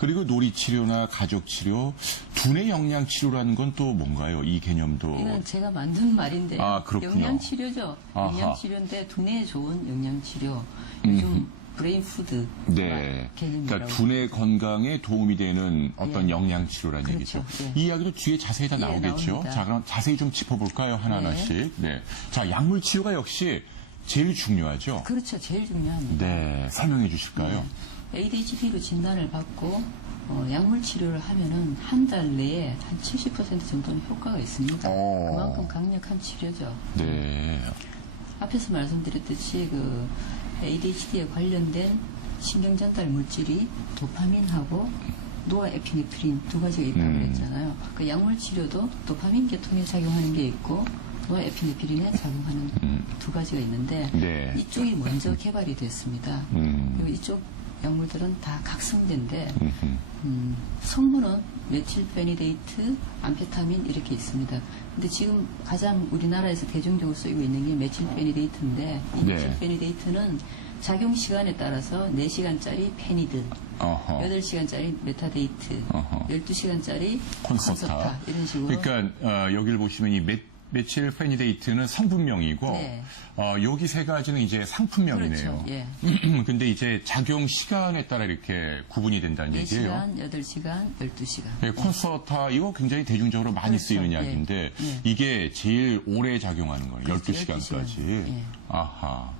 그리고 놀이 치료나 가족 치료, 두뇌 영양 치료라는 건 또 뭔가요? 이 개념도. 이건 제가 만든 말인데 아, 그렇군요. 영양치료죠. 아하. 영양치료인데 두뇌에 좋은 영양치료. 요즘 브레인 푸드 네. 개념이라고. 그러니까 두뇌 건강에 도움이 되는 어떤 예. 영양 치료라는 그렇죠. 얘기죠. 예. 이 이야기도 뒤에 자세히 다 예, 나오겠죠. 나옵니다. 자, 그럼 자세히 좀 짚어볼까요? 하나하나씩. 네. 자, 약물 치료가 역시 제일 중요하죠. 그렇죠. 제일 중요합니다. 네. 설명해 주실까요? ADHD로 진단을 받고 약물 치료를 하면은 한 달 내에 한 70% 정도는 효과가 있습니다. 그만큼 강력한 치료죠. 네. 앞에서 말씀드렸듯이 그 ADHD에 관련된 신경전달 물질이 도파민하고 노아에피네프린 두 가지가 있다고 그랬잖아요. 그 약물 치료도 도파민 계통에 작용하는 게 있고 노아에피네프린에 작용하는 두 가지가 있는데 네. 이쪽이 먼저 개발이 됐습니다. 그리고 이쪽 약물들은 다 각성제인데 성분은 메틸페니데이트, 암페타민 이렇게 있습니다. 근데 지금 가장 우리나라에서 대중적으로 쓰이고 있는 게 메틸페니데이트인데 이 네. 메틸페니데이트는 작용 시간에 따라서 4시간짜리 페니드, 어허. 8시간짜리 메타데이트, 어허. 12시간짜리 콘서타. 콘서타 이런 식으로. 그러니까 여기를 보시면 이 메틸페니데이트는 성분명이고 네. 여기 세 가지는 이제 상품명이네요. 그렇죠. 예. 근데 이제 작용 시간에 따라 이렇게 구분이 된다는 얘기예요. 4시간, 8시간, 12시간. 예, 콘서타 이거 굉장히 대중적으로 많이 그렇죠. 쓰이는 예. 약인데 예. 이게 제일 오래 작용하는 거예요. 그렇죠. 12시간까지. 12시간. 예. 아하.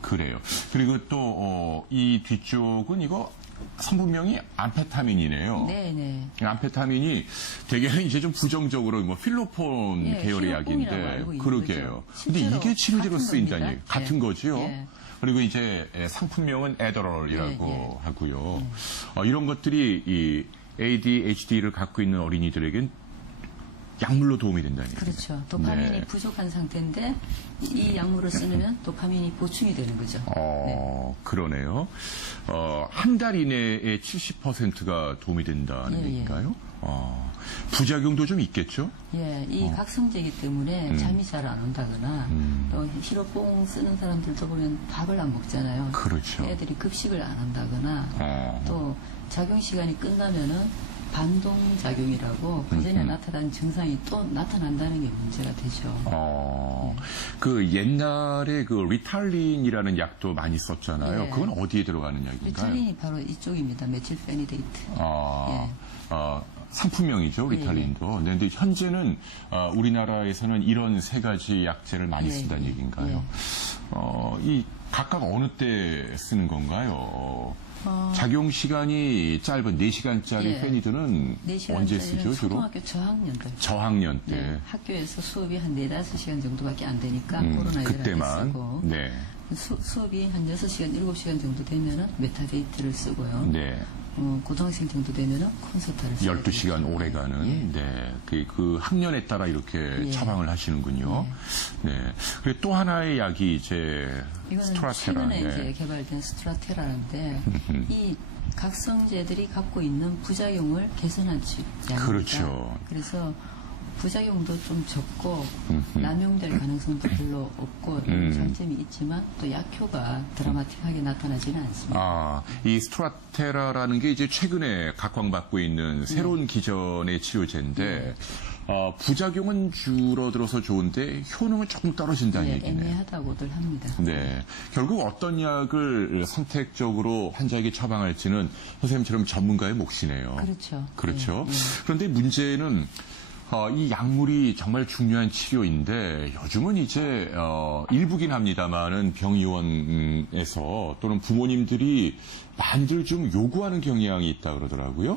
그래요. 그리고 또 이 뒤쪽은 이거 성분명이 암페타민이네요. 네네. 암페타민이 대개는 이제 좀 부정적으로 뭐 필로폰 예, 계열의 필로폰이라고 약인데 알고 있는 그러게요. 거죠. 근데 실제로 이게 치료제로 같은 쓰인다는 겁니다. 얘기 같은 예. 거지요. 예. 그리고 이제 상품명은 에더럴이라고 예, 예. 하고요. 이런 것들이 이 ADHD를 갖고 있는 어린이들에겐 약물로 도움이 된다는 얘기죠. 그렇죠. 도파민이 네. 부족한 상태인데 이 약물을 쓰면 도파민이 보충이 되는 거죠. 그러네요. 한 달 이내에 70%가 도움이 된다는 예, 예. 얘기인가요? 부작용도 좀 있겠죠? 예, 이 각성제이기 때문에 잠이 잘 안 온다거나 또 히로뽕 쓰는 사람들도 보면 밥을 안 먹잖아요. 그렇죠. 애들이 급식을 안 한다거나 또 작용 시간이 끝나면은 반동작용이라고 그전에 나타난 증상이 또 나타난다는 게 문제가 되죠. 그 옛날에 그 리탈린이라는 약도 많이 썼잖아요. 예. 그건 어디에 들어가는 약인가요? 리탈린이 바로 이쪽입니다. 메틸페니데이트. 상품명이죠, 리탈린도. 네, 근데 현재는 우리나라에서는 이런 세 가지 약제를 많이 예, 쓴다는 예, 얘기인가요? 이 각각 어느 때 쓰는 건가요? 작용 시간이 짧은 4시간짜리 예. 페니드는 4시간짜리는 언제 쓰죠, 주로? 초등학교 저학년들. 저학년 때. 네, 학교에서 수업이 한 4-5시간 정도밖에 안 되니까 코로나19를 그때만. 쓰고 네. 수업이 한 6시간, 7시간 정도 되면은 메타데이트를 쓰고요. 네. 고등학생 정도 되면은 콘서트를 쓰고 12시간 오래 가는, 네. 그 학년에 따라 이렇게 예. 처방을 하시는군요. 네. 그리고 또 하나의 약이 이제 이거는 스트라테라. 최근에 네. 이제 개발된 스트라테라인데 이 각성제들이 갖고 있는 부작용을 개선한 약입니다. 그렇죠. 그래서 부작용도 좀 적고 남용될 가능성도 별로 없고 이런 장점이 있지만 또 약효가 드라마틱하게 나타나지는 않습니다. 이 스트라테라라는 게 이제 최근에 각광받고 있는 새로운 기전의 치료제인데 부작용은 줄어들어서 좋은데 효능은 조금 떨어진다는 예, 얘기네요. 애매하다고들 합니다. 네. 결국 어떤 약을 선택적으로 환자에게 처방할지는 선생님처럼 전문가의 몫이네요. 그렇죠. 그렇죠. 예, 예. 그런데 문제는 이 약물이 정말 중요한 치료인데 요즘은 이제 일부긴 합니다만은 병의원에서 또는 부모님들이 많이들 좀 요구하는 경향이 있다 그러더라고요.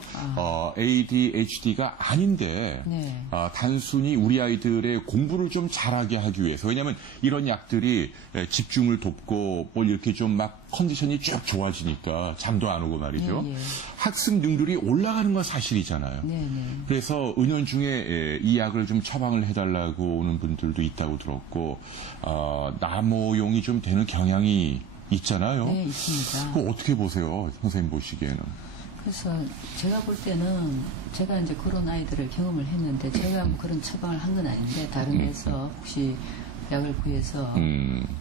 ADHD가 아닌데 네. 단순히 우리 아이들의 공부를 좀 잘하게 하기 위해서 왜냐하면 이런 약들이 집중을 돕고 뭘 이렇게 좀 막 컨디션이 쭉 좋아지니까 잠도 안 오고 말이죠. 예, 예. 학습 능률이 올라가는 건 사실이잖아요. 네, 네. 그래서 은연중에 이 약을 좀 처방을 해달라고 오는 분들도 있다고 들었고 남모용이 좀 되는 경향이 있잖아요. 네, 있습니다. 그거 어떻게 보세요, 선생님 보시기에는? 그래서 제가 볼 때는 제가 이제 그런 아이들을 경험을 했는데 제가 뭐 그런 처방을 한 건 아닌데 다른 데서 혹시 약을 구해서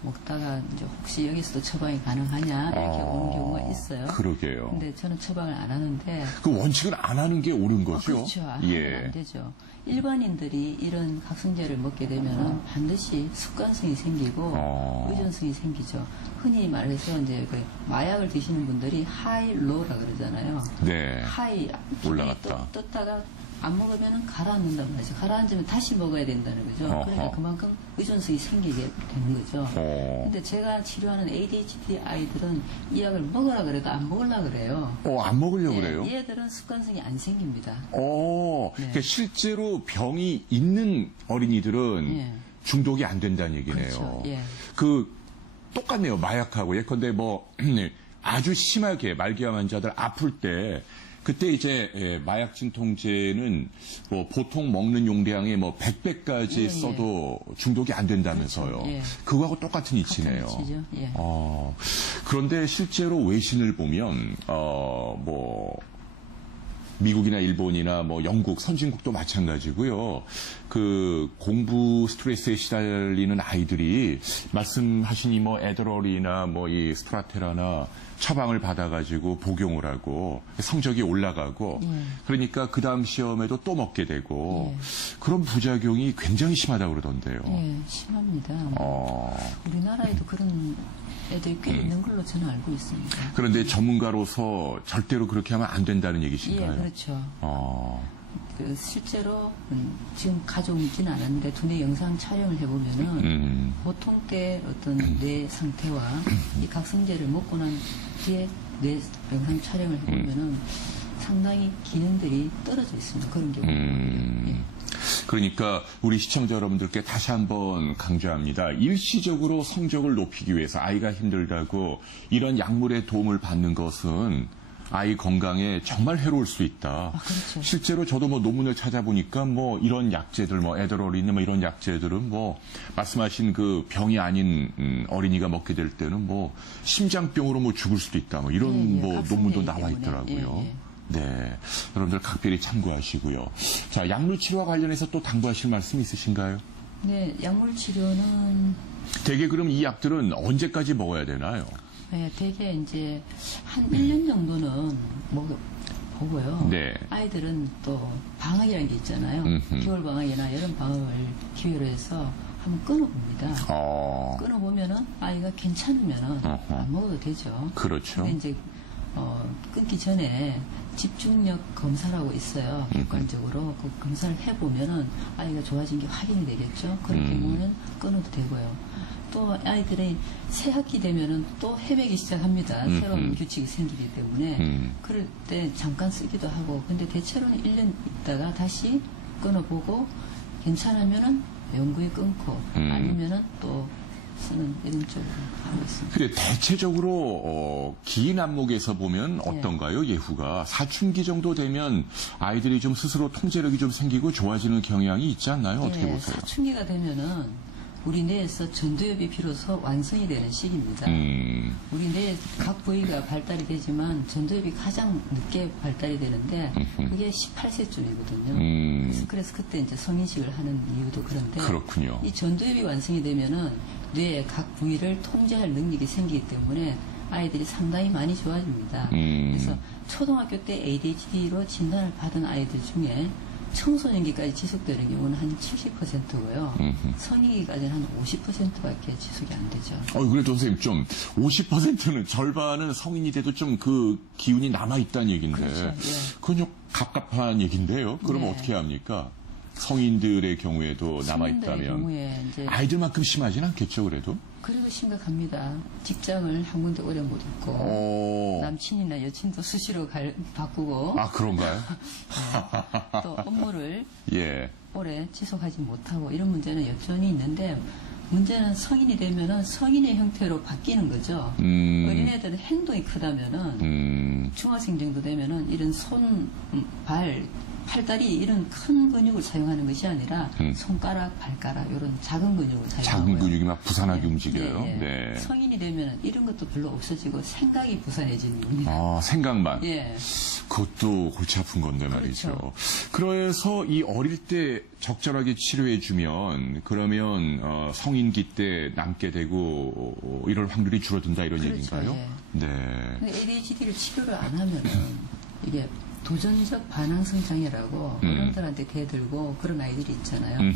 먹다가 이제 혹시 여기서도 처방이 가능하냐 이렇게 오는 경우가 있어요. 그러게요. 근데 저는 처방을 안 하는데 그 원칙은 안 하는 게 옳은 거죠? 그렇죠. 안 하면 안 되죠. 일반인들이 이런 각성제를 먹게 되면은 반드시 습관성이 생기고 의존성이 생기죠. 흔히 말해서 이제 그 마약을 드시는 분들이 하이 로우라 그러잖아요. 네. 하이 올라갔다. 떴다가 안 먹으면 가라앉는단 말이죠. 가라앉으면 다시 먹어야 된다는 거죠. 그러니까 그만큼 의존성이 생기게 되는 거죠. 근데 제가 치료하는 ADHD 아이들은 이 약을 먹으라 그래도 안 먹으려 그래요. 안 먹으려고 그래요? 얘들은 습관성이 안 생깁니다. 그러니까 실제로 병이 있는 어린이들은 예. 중독이 안 된다는 얘기네요. 그렇죠. 예. 똑같네요. 마약하고. 예컨대 아주 심하게 말기암 환자들 아플 때 그때 이제 마약 진통제는 뭐 보통 먹는 용량의 뭐 100배까지 예, 예. 써도 중독이 안 된다면서요. 그렇죠. 예. 그거하고 똑같은 이치네요. 같은 이치죠. 예. 그런데 실제로 외신을 보면 뭐 미국이나 일본이나 뭐 영국 선진국도 마찬가지고요. 그 공부 스트레스에 시달리는 아이들이 말씀하신 이 뭐 에드럴이나 뭐 이 스트라테라나 처방을 받아가지고 복용을 하고 성적이 올라가고 그러니까 그 다음 시험에도 또 먹게 되고 그런 부작용이 굉장히 심하다고 그러던데요. 예, 심합니다. 우리나라에도 그런 애들이 꽤 있는 걸로 저는 알고 있습니다. 그런데 전문가로서 절대로 그렇게 하면 안 된다는 얘기신가요? 예, 그렇죠. 그 실제로 지금 가져오지는 않았는데 두뇌 영상 촬영을 해보면은 보통 때 어떤 뇌 상태와 이 각성제를 먹고 난 뒤에 뇌 영상 촬영을 해보면은 상당히 기능들이 떨어져 있습니다. 그런 경우가. 그러니까 우리 시청자 여러분들께 다시 한번 강조합니다. 일시적으로 성적을 높이기 위해서 아이가 힘들다고 이런 약물의 도움을 받는 것은 아이 건강에 정말 해로울 수 있다. 그렇죠. 실제로 저도 뭐 논문을 찾아보니까 뭐 이런 약제들, 뭐 에드럴이나 뭐 이런 약제들은 뭐 말씀하신 그 병이 아닌 어린이가 먹게 될 때는 뭐 심장병으로 뭐 죽을 수도 있다. 뭐 이런 뭐 논문도 나와 있더라고요. 네, 여러분들 각별히 참고하시고요. 자, 약물 치료와 관련해서 또 당부하실 말씀 있으신가요? 네, 약물 치료는 대개 그럼 이 약들은 언제까지 먹어야 되나요? 네, 대개 이제 한 1년 정도는 보고요. 네. 아이들은 또 방학이라는 게 있잖아요. 겨울 방학이나 여름 방학을 기회로 해서 한번 끊어봅니다. 끊어보면은 아이가 괜찮으면은 안 먹어도 되죠. 그렇죠. 근데 이제 끊기 전에 집중력 검사라고 있어요. 객관적으로 그 검사를 해보면은 아이가 좋아진 게 확인이 되겠죠. 그런 경우는 끊어도 되고요. 또 아이들이 새 학기 되면은 또 헤매기 시작합니다. 새로운 규칙이 생기기 때문에 그럴 때 잠깐 쓰기도 하고 근데 대체로는 1년 있다가 다시 끊어보고 괜찮으면은 영구히 끊고 아니면은 또 쓰는 이런 쪽으로 하고 있습니다. 근데 대체적으로 긴 안목에서 보면 어떤가요? 예후가 사춘기 정도 되면 아이들이 좀 스스로 통제력이 좀 생기고 좋아지는 경향이 있지 않나요? 어떻게 보세요? 사춘기가 되면은 우리 뇌에서 전두엽이 비로소 완성이 되는 시기입니다. 우리 뇌 각 부위가 발달이 되지만 전두엽이 가장 늦게 발달이 되는데 그게 18세쯤이거든요. 그래서 그때 이제 성인식을 하는 이유도 그런데 그렇군요. 이 전두엽이 완성이 되면은 뇌의 각 부위를 통제할 능력이 생기기 때문에 아이들이 상당히 많이 좋아집니다. 그래서 초등학교 때 ADHD로 진단을 받은 아이들 중에 청소년기까지 지속되는 경우는 한 70%고요. 성인기까지는 한 50%밖에 지속이 안 되죠. 그래도 선생님 좀 50%는 절반은 성인이 돼도 좀 그 기운이 남아있다는 얘기인데 그렇죠. 예. 그건 좀 갑갑한 얘기인데요. 그러면 네. 어떻게 합니까? 성인들의 경우에도 남아있다면 경우에 이제 아이들만큼 심하진 않겠죠 그래도? 그리고 심각합니다. 직장을 한 군데 오래 못 있고 남친이나 여친도 수시로 바꾸고 그런가요? 또 업무를 예. 오래 지속하지 못하고 이런 문제는 여전히 있는데 문제는 성인이 되면은 성인의 형태로 바뀌는 거죠. 어린애들은 행동이 크다면은 중학생 정도 되면은 이런 손, 발, 팔다리 이런 큰 근육을 사용하는 것이 아니라 손가락, 발가락 이런 작은 근육을 사용하고요. 작은 근육이 막 부산하게 움직여요. 네. 성인이 되면 이런 것도 별로 없어지고 생각이 부산해지는 겁니다. 생각만. 예. 그것도 골치 아픈 건데 말이죠. 그렇죠. 그래서 이 어릴 때 적절하게 치료해주면 그러면 성인기 때 남게 되고 이럴 확률이 줄어든다 이런 그렇죠. 얘기인가요? 예. 네. 근데 ADHD를 치료를 안 하면은 이게 도전적 반항성 장애라고 어른들한테 대들고 그런 아이들이 있잖아요.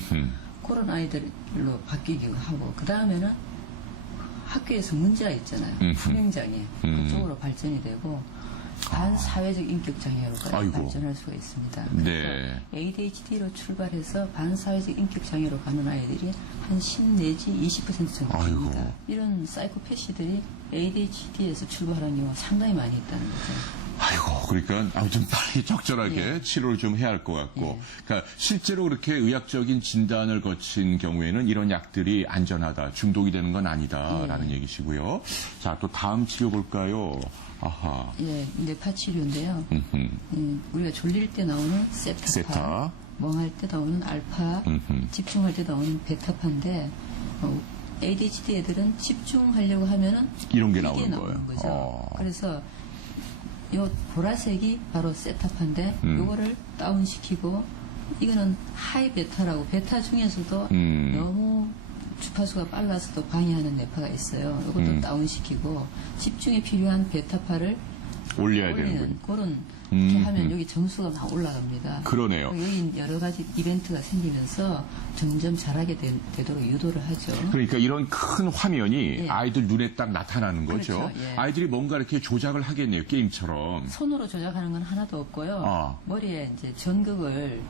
그런 아이들로 바뀌기도 하고 그 다음에는 학교에서 문제가 있잖아요. 불행장애 그쪽으로 발전이 되고 반사회적 인격 장애로까지 발전할 수가 있습니다. 네. ADHD로 출발해서 반사회적 인격 장애로 가는 아이들이 한 10 내지 20% 정도 됩니다. 이런 사이코패시들이 ADHD에서 출발하는 경우가 상당히 많이 있다는 거죠. 아이고, 그러니까 아무튼 빨리 적절하게 예. 치료를 좀 해야 할 것 같고, 예. 그러니까 실제로 그렇게 의학적인 진단을 거친 경우에는 이런 약들이 안전하다, 중독이 되는 건 아니다라는 얘기시고요. 자, 또 다음 치료 볼까요? 아하. 예, 뇌파 치료인데요. 음흠. 우리가 졸릴 때 나오는 세타파, 세타. 멍할 때 나오는 알파, 집중할 때 나오는 베타파인데 ADHD 애들은 집중하려고 하면은 이런 게 이게 나오는 거예요. 거죠. 그래서 요 보라색이 바로 세타파인데 요거를 다운시키고 이거는 하이 베타라고 베타 중에서도 너무 주파수가 빨라서 또 방해하는 뇌파가 있어요. 이것도 다운시키고 집중에 필요한 베타파를 올려야 올리는 되는군요. 그런 이렇게 하면 여기 점수가 막 올라갑니다. 그러네요. 여기 여러 가지 이벤트가 생기면서 점점 잘하게 되도록 유도를 하죠. 그러니까 이런 큰 화면이 예. 아이들 눈에 딱 나타나는 거죠. 그렇죠, 예. 아이들이 뭔가 이렇게 조작을 하겠네요, 게임처럼. 손으로 조작하는 건 하나도 없고요. 아. 머리에 이제 전극을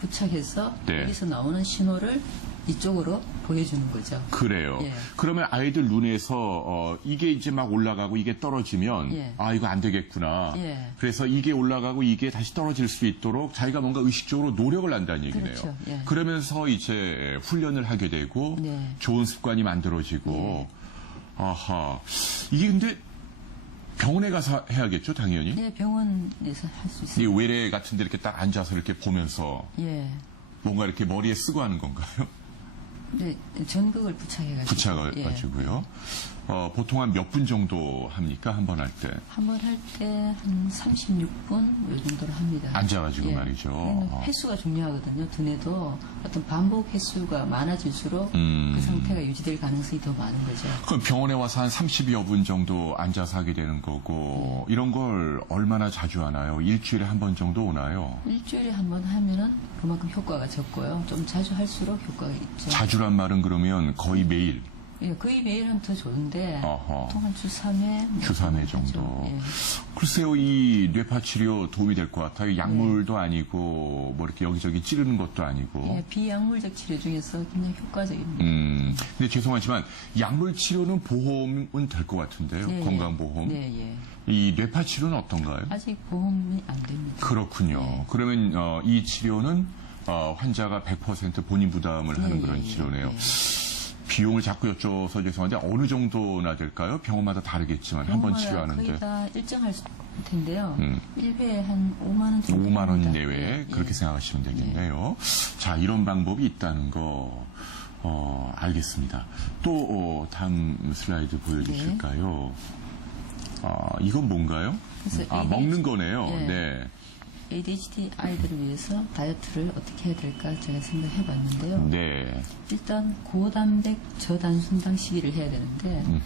부착해서 네. 여기서 나오는 신호를 이쪽으로 보여주는 거죠. 그래요. 예. 그러면 아이들 눈에서 이게 이제 막 올라가고 이게 떨어지면 예. 아 이거 안 되겠구나. 예. 그래서 이게 올라가고 이게 다시 떨어질 수 있도록 자기가 뭔가 의식적으로 노력을 한다는 얘기네요. 그렇죠. 예. 그러면서 이제 훈련을 하게 되고 네. 좋은 습관이 만들어지고 아하 이게 근데 병원에 가서 해야겠죠, 당연히. 네, 병원에서 할 수 이 있어요. 외래 같은 데 이렇게 딱 앉아서 이렇게 보면서 예. 뭔가 이렇게 머리에 쓰고 하는 건가요? 네, 전극을 부착해가지고. 붙여가지고요. 보통 한 몇 분 정도 합니까? 한 번 할 때? 한 번 할 때 한 36분 요 정도로 합니다. 앉아가지고 예. 말이죠. 왜냐면 횟수가 중요하거든요. 두뇌도 어떤 반복 횟수가 많아질수록 그 상태가 유지될 가능성이 더 많은 거죠. 그럼 병원에 와서 한 30여 분 정도 앉아서 하게 되는 거고, 이런 걸 얼마나 자주 하나요? 일주일에 한 번 정도 오나요? 일주일에 한 번 하면은 그만큼 효과가 적고요. 좀 자주 할수록 효과가 있죠. 자주란 말은 그러면 거의 매일, 예, 거의 매일 하면 더 좋은데 어허. 보통 한 주 3회 주 3회 정도. 예. 글쎄요, 이 뇌파 치료 도움이 될 것 같아요. 약물도 아니고, 뭐 이렇게 여기저기 찌르는 것도 아니고. 예, 비약물적 치료 중에서 굉장히 효과적입니다. 근데 죄송하지만 약물 치료는 보험은 될 것 같은데요. 예, 예. 건강보험. 네, 예. 이 뇌파 치료는 어떤가요? 아직 보험이 안 됩니다. 그렇군요. 예. 그러면 이 치료는 환자가 100% 본인 부담을 하는 예, 그런 예, 치료네요. 예. 비용을 자꾸 여쭤서 죄송한데 어느 정도나 될까요? 병원마다 다르겠지만 한 번 병원마다 치료하는데 거의 다 일정할 텐데요. 1회에 한 5만 원 정도. 5만 원 합니다. 내외 예, 그렇게 예. 생각하시면 되겠네요. 자, 이런 방법이 있다는 거 알겠습니다. 또 다음 슬라이드 보여주실까요? 이건 뭔가요? 그래서 먹는 거네요. 예. 네. ADHD 아이들을 위해서 다이어트를 어떻게 해야 될까 제가 생각해 봤는데요. 네. 일단 고단백 저단순당 시기를 해야 되는데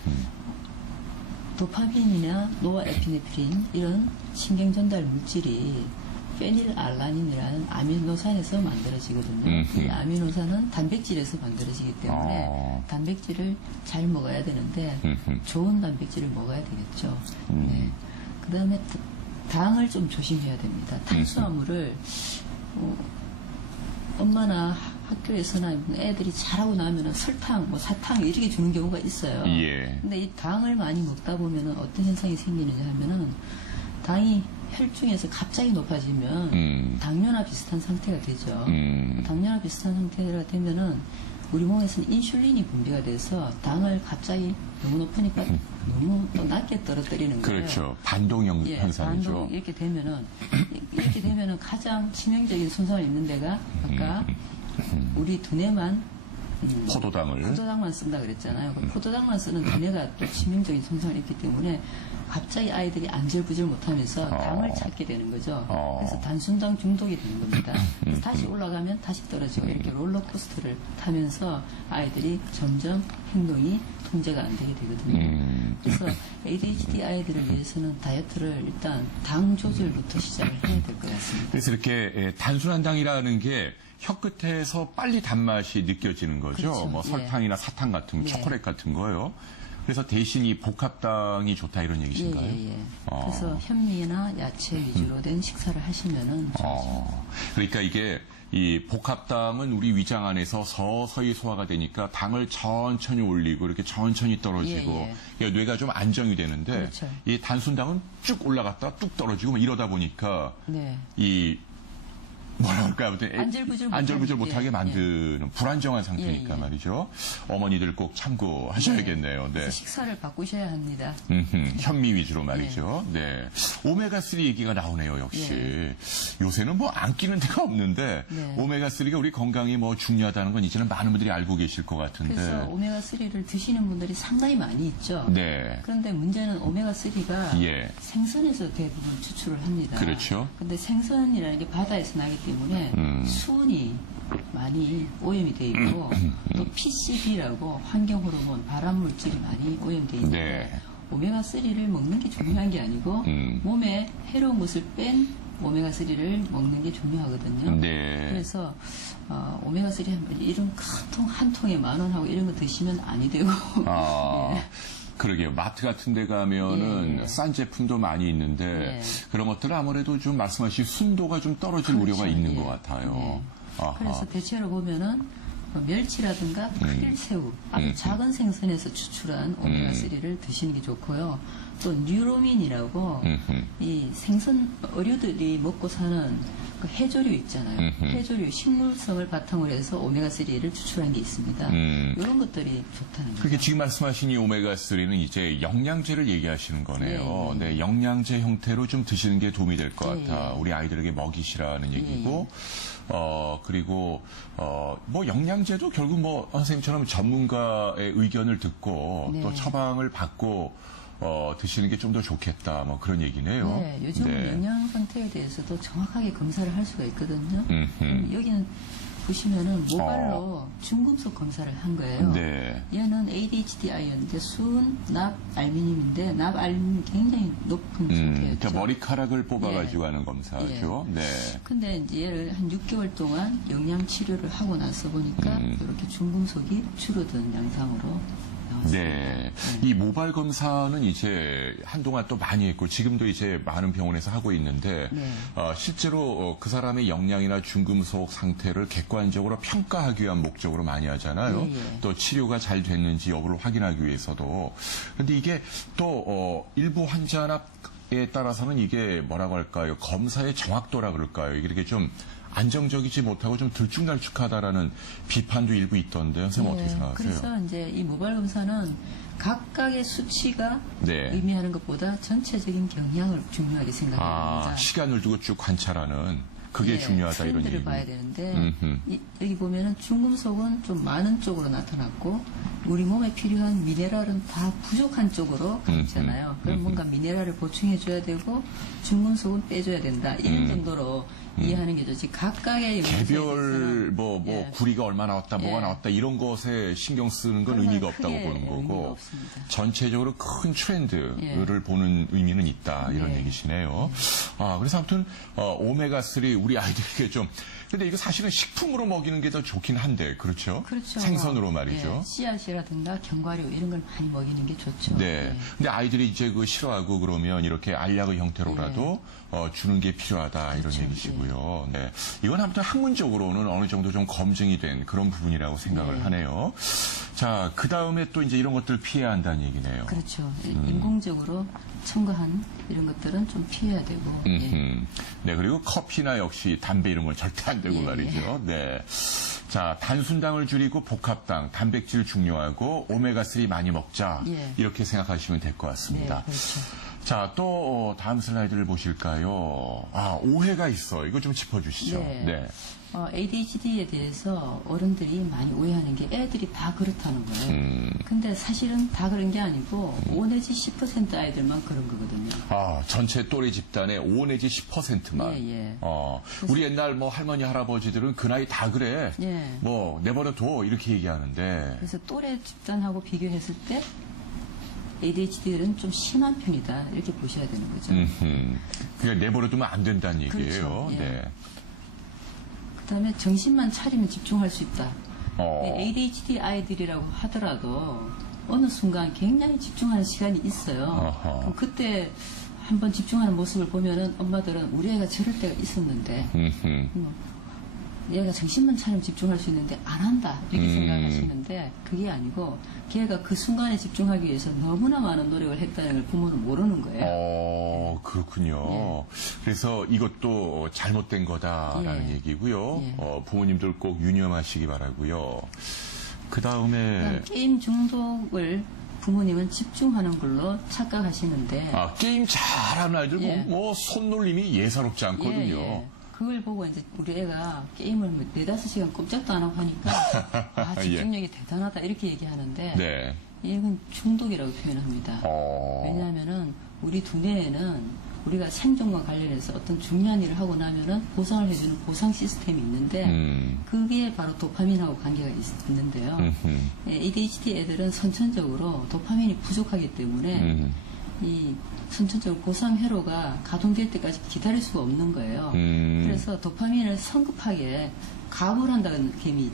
도파민이나 노아에피네프린 이런 신경 전달 물질이 페닐알라닌이라는 아미노산에서 만들어지거든요. 이 아미노산은 단백질에서 만들어지기 때문에 단백질을 잘 먹어야 되는데 좋은 단백질을 먹어야 되겠죠. 네. 그다음에 당을 좀 조심해야 됩니다. 탄수화물을 엄마나 학교에서나 애들이 자라고 나면은 설탕, 뭐 사탕 이렇게 주는 경우가 있어요. 예. 근데 이 당을 많이 먹다 보면은 어떤 현상이 생기느냐 하면은 당이 혈중에서 갑자기 높아지면 당뇨나 비슷한 상태가 되죠. 당뇨나 비슷한 상태가 되면은 우리 몸에서는 인슐린이 분비가 돼서 당을 갑자기 너무 높으니까 너무 또 낮게 떨어뜨리는 거예요. 그렇죠. 반동 현상이죠. 반동 이렇게 되면은 가장 치명적인 손상을 입는 데가 아까 우리 두뇌만 포도당만 쓴다 그랬잖아요. 그 포도당만 쓰는 두뇌가 또 치명적인 손상을 입기 때문에 갑자기 아이들이 안절부절 못하면서 당을 찾게 되는 거죠. 그래서 단순당 중독이 되는 겁니다. 그래서 다시 올라가면 다시 떨어지고 이렇게 롤러코스터를 타면서 아이들이 점점 행동이 통제가 안 되게 되거든요. 그래서 ADHD 아이들을 위해서는 다이어트를 일단 당 조절부터 시작을 해야 될 것 같습니다. 그래서 이렇게 단순한 당이라는 게 혀끝에서 빨리 단맛이 느껴지는 거죠. 그렇죠. 뭐 예. 설탕이나 사탕 같은 네. 초콜릿 같은 거요. 그래서 대신 이 복합당이 좋다 이런 얘기신가요? 예. 그래서 현미나 야채 위주로 된 식사를 하시면은 좋죠. 그러니까 이게 이 복합당은 우리 위장 안에서 서서히 소화가 되니까 당을 천천히 올리고 이렇게 천천히 떨어지고 그러니까 뇌가 좀 안정이 되는데 그렇죠. 이 단순당은 쭉 올라갔다 뚝 떨어지고 뭐 이러다 보니까 이 뭐라 할까요? 안절부절 못하게 만드는 불안정한 상태니까 말이죠. 어머니들 꼭 참고하셔야겠네요. 네. 식사를 바꾸셔야 합니다. 현미 위주로 말이죠. 네. 오메가3 얘기가 나오네요, 역시. 요새는 뭐 안 끼는 데가 없는데 오메가3가 우리 건강에 뭐 중요하다는 건 이제는 많은 분들이 알고 계실 것 같은데. 그래서 오메가3를 드시는 분들이 상당히 많이 있죠. 네. 그런데 문제는 오메가3가 생선에서 대부분 추출을 합니다. 그렇죠. 근데 생선이라는 게 바다에서 나기 때문에 수은이 많이 오염이 돼 있고 또 PCB라고 환경 호르몬, 발암 물질이 많이 오염돼 있는데 오메가3를 먹는 게 중요한 게 아니고 몸에 해로운 것을 뺀 오메가3를 먹는 게 중요하거든요. 그래서 오메가3 이런 큰 통 한 통에 10,000원 하고 이런 거 드시면 아니 되고. 그러게요. 마트 같은 데 가면은 싼 제품도 많이 있는데 그런 것들은 아무래도 좀 말씀하신 순도가 좀 떨어질 우려가 있는 것 같아요. 그래서 대체로 보면은 멸치라든가 크릴새우, 아주 작은 생선에서 추출한 오메가3를 드시는 게 좋고요. 또 뉴로민이라고 이 생선 어류들이 먹고 사는 그 해조류 있잖아요. 해조류 식물성을 바탕으로 해서 오메가3를 추출한 게 있습니다. 이런 것들이 좋다는 거죠. 그렇게 지금 말씀하신 이 오메가3는 이제 영양제를 얘기하시는 거네요. 네, 영양제 형태로 좀 드시는 게 도움이 될 것 같아. 우리 아이들에게 먹이시라는 얘기고. 그리고, 뭐, 영양제도 결국 뭐, 선생님처럼 전문가의 의견을 듣고 또 처방을 받고, 드시는 게 좀 더 좋겠다. 뭐 그런 얘기네요. 네, 요즘 영양 상태에 대해서도 정확하게 검사를 할 수가 있거든요. 여기는 보시면은 모발로 중금속 검사를 한 거예요. 얘는 ADHD 아이였는데 수은, 납, 알미늄인데 납, 알미늄이 굉장히 높은 상태였죠. 그러니까 머리카락을 뽑아가지고 하는 검사죠. 근데 이제 얘를 한 6개월 동안 영양 치료를 하고 나서 보니까 이렇게 중금속이 줄어든 양상으로 이 모발 검사는 이제 한동안 또 많이 했고 지금도 이제 많은 병원에서 하고 있는데 실제로 그 사람의 영양이나 중금속 상태를 객관적으로 평가하기 위한 목적으로 많이 하잖아요. 또 치료가 잘 됐는지 여부를 확인하기 위해서도. 그런데 이게 또 일부 환자에 따라서는 이게 뭐라고 할까요? 검사의 정확도라 그럴까요? 이게 이렇게 좀 안정적이지 못하고 좀 들쭉날쭉하다라는 비판도 일부 있던데 선생님 어떻게 생각하세요? 그래서 이제 이 모발 검사는 각각의 수치가 의미하는 것보다 전체적인 경향을 중요하게 생각합니다. 시간을 두고 쭉 관찰하는 그게 중요하다 이런 얘기를 봐야 되는데 여기 보면은 중금속은 좀 많은 쪽으로 나타났고 우리 몸에 필요한 미네랄은 다 부족한 쪽으로 있잖아요. 그럼 뭔가 미네랄을 보충해줘야 되고 중금속은 빼줘야 된다. 이런 정도로 이해하는 게 좋지. 각각의 개별 구리가 얼마 나왔다, 뭐가 나왔다 이런 것에 신경 쓰는 건 의미가 없다고 보는 거고 전체적으로 큰 트렌드를 보는 의미는 있다 이런 얘기시네요. 그래서 아무튼 오메가3 우리 아이들에게 좀 근데 이거 사실은 식품으로 먹이는 게 더 좋긴 한데 그렇죠? 생선으로 말이죠. 씨앗이라든가 견과류 이런 걸 많이 먹이는 게 좋죠. 근데 아이들이 이제 그 싫어하고 그러면 이렇게 알약의 형태로라도 주는 게 필요하다 이런 얘기시고요. 이건 아무튼 학문적으로는 어느 정도 좀 검증이 된 그런 부분이라고 생각을 하네요. 자, 그 다음에 또 이제 이런 것들 피해야 한다는 얘기네요. 그렇죠. 인공적으로 첨가한 이런 것들은 좀 피해야 되고. 그리고 커피나 역시 담배 이런 건 절대 안 되고 말이죠. 자, 단순당을 줄이고 복합당, 단백질 중요하고 오메가3 많이 먹자. 이렇게 생각하시면 될 것 같습니다. 그렇죠. 자, 또 다음 슬라이드를 보실까요? 오해가 있어. 이거 좀 짚어주시죠. ADHD에 대해서 어른들이 많이 오해하는 게 애들이 다 그렇다는 거예요. 근데 사실은 다 그런 게 아니고 5 내지 10% 아이들만 그런 거거든요. 전체 또래 집단의 5 내지 10%만. 우리 옛날 뭐 할머니 할아버지들은 그 나이 다 그래. 뭐 내버려둬 이렇게 얘기하는데. 그래서 또래 집단하고 비교했을 때 ADHD들은 좀 심한 편이다 이렇게 보셔야 되는 거죠. 그냥 내버려두면 안 된다는 얘기예요. 그다음에 정신만 차리면 집중할 수 있다. ADHD 아이들이라고 하더라도 어느 순간 굉장히 집중하는 시간이 있어요. 그럼 그때 한번 집중하는 모습을 보면은 엄마들은 우리 애가 저럴 때가 있었는데 얘가 정신만 차리면 집중할 수 있는데 안 한다 이렇게 생각하시는데 그게 아니고 걔가 그 순간에 집중하기 위해서 너무나 많은 노력을 했다는 걸 부모는 모르는 거예요. 그렇군요. 그래서 이것도 잘못된 거다라는 얘기고요. 부모님들 꼭 유념하시기 바라고요. 그 다음에 게임 중독을 부모님은 집중하는 걸로 착각하시는데 게임 잘하는 아이들 뭐 손놀림이 예사롭지 않거든요. 그걸 보고 이제 우리 애가 게임을 4-5시간 꼼짝도 안 하고 하니까 집중력이 대단하다 이렇게 얘기하는데 이건 중독이라고 표현합니다. 왜냐하면은 우리 두뇌에는 우리가 생존과 관련해서 어떤 중요한 일을 하고 나면은 보상을 해주는 보상 시스템이 있는데 그게 바로 도파민하고 관계가 있는데요. ADHD 애들은 선천적으로 도파민이 부족하기 때문에 이 선천적으로 보상 회로가 가동될 때까지 기다릴 수가 없는 거예요. 그래서 도파민을 성급하게 가압을 한다는 개념이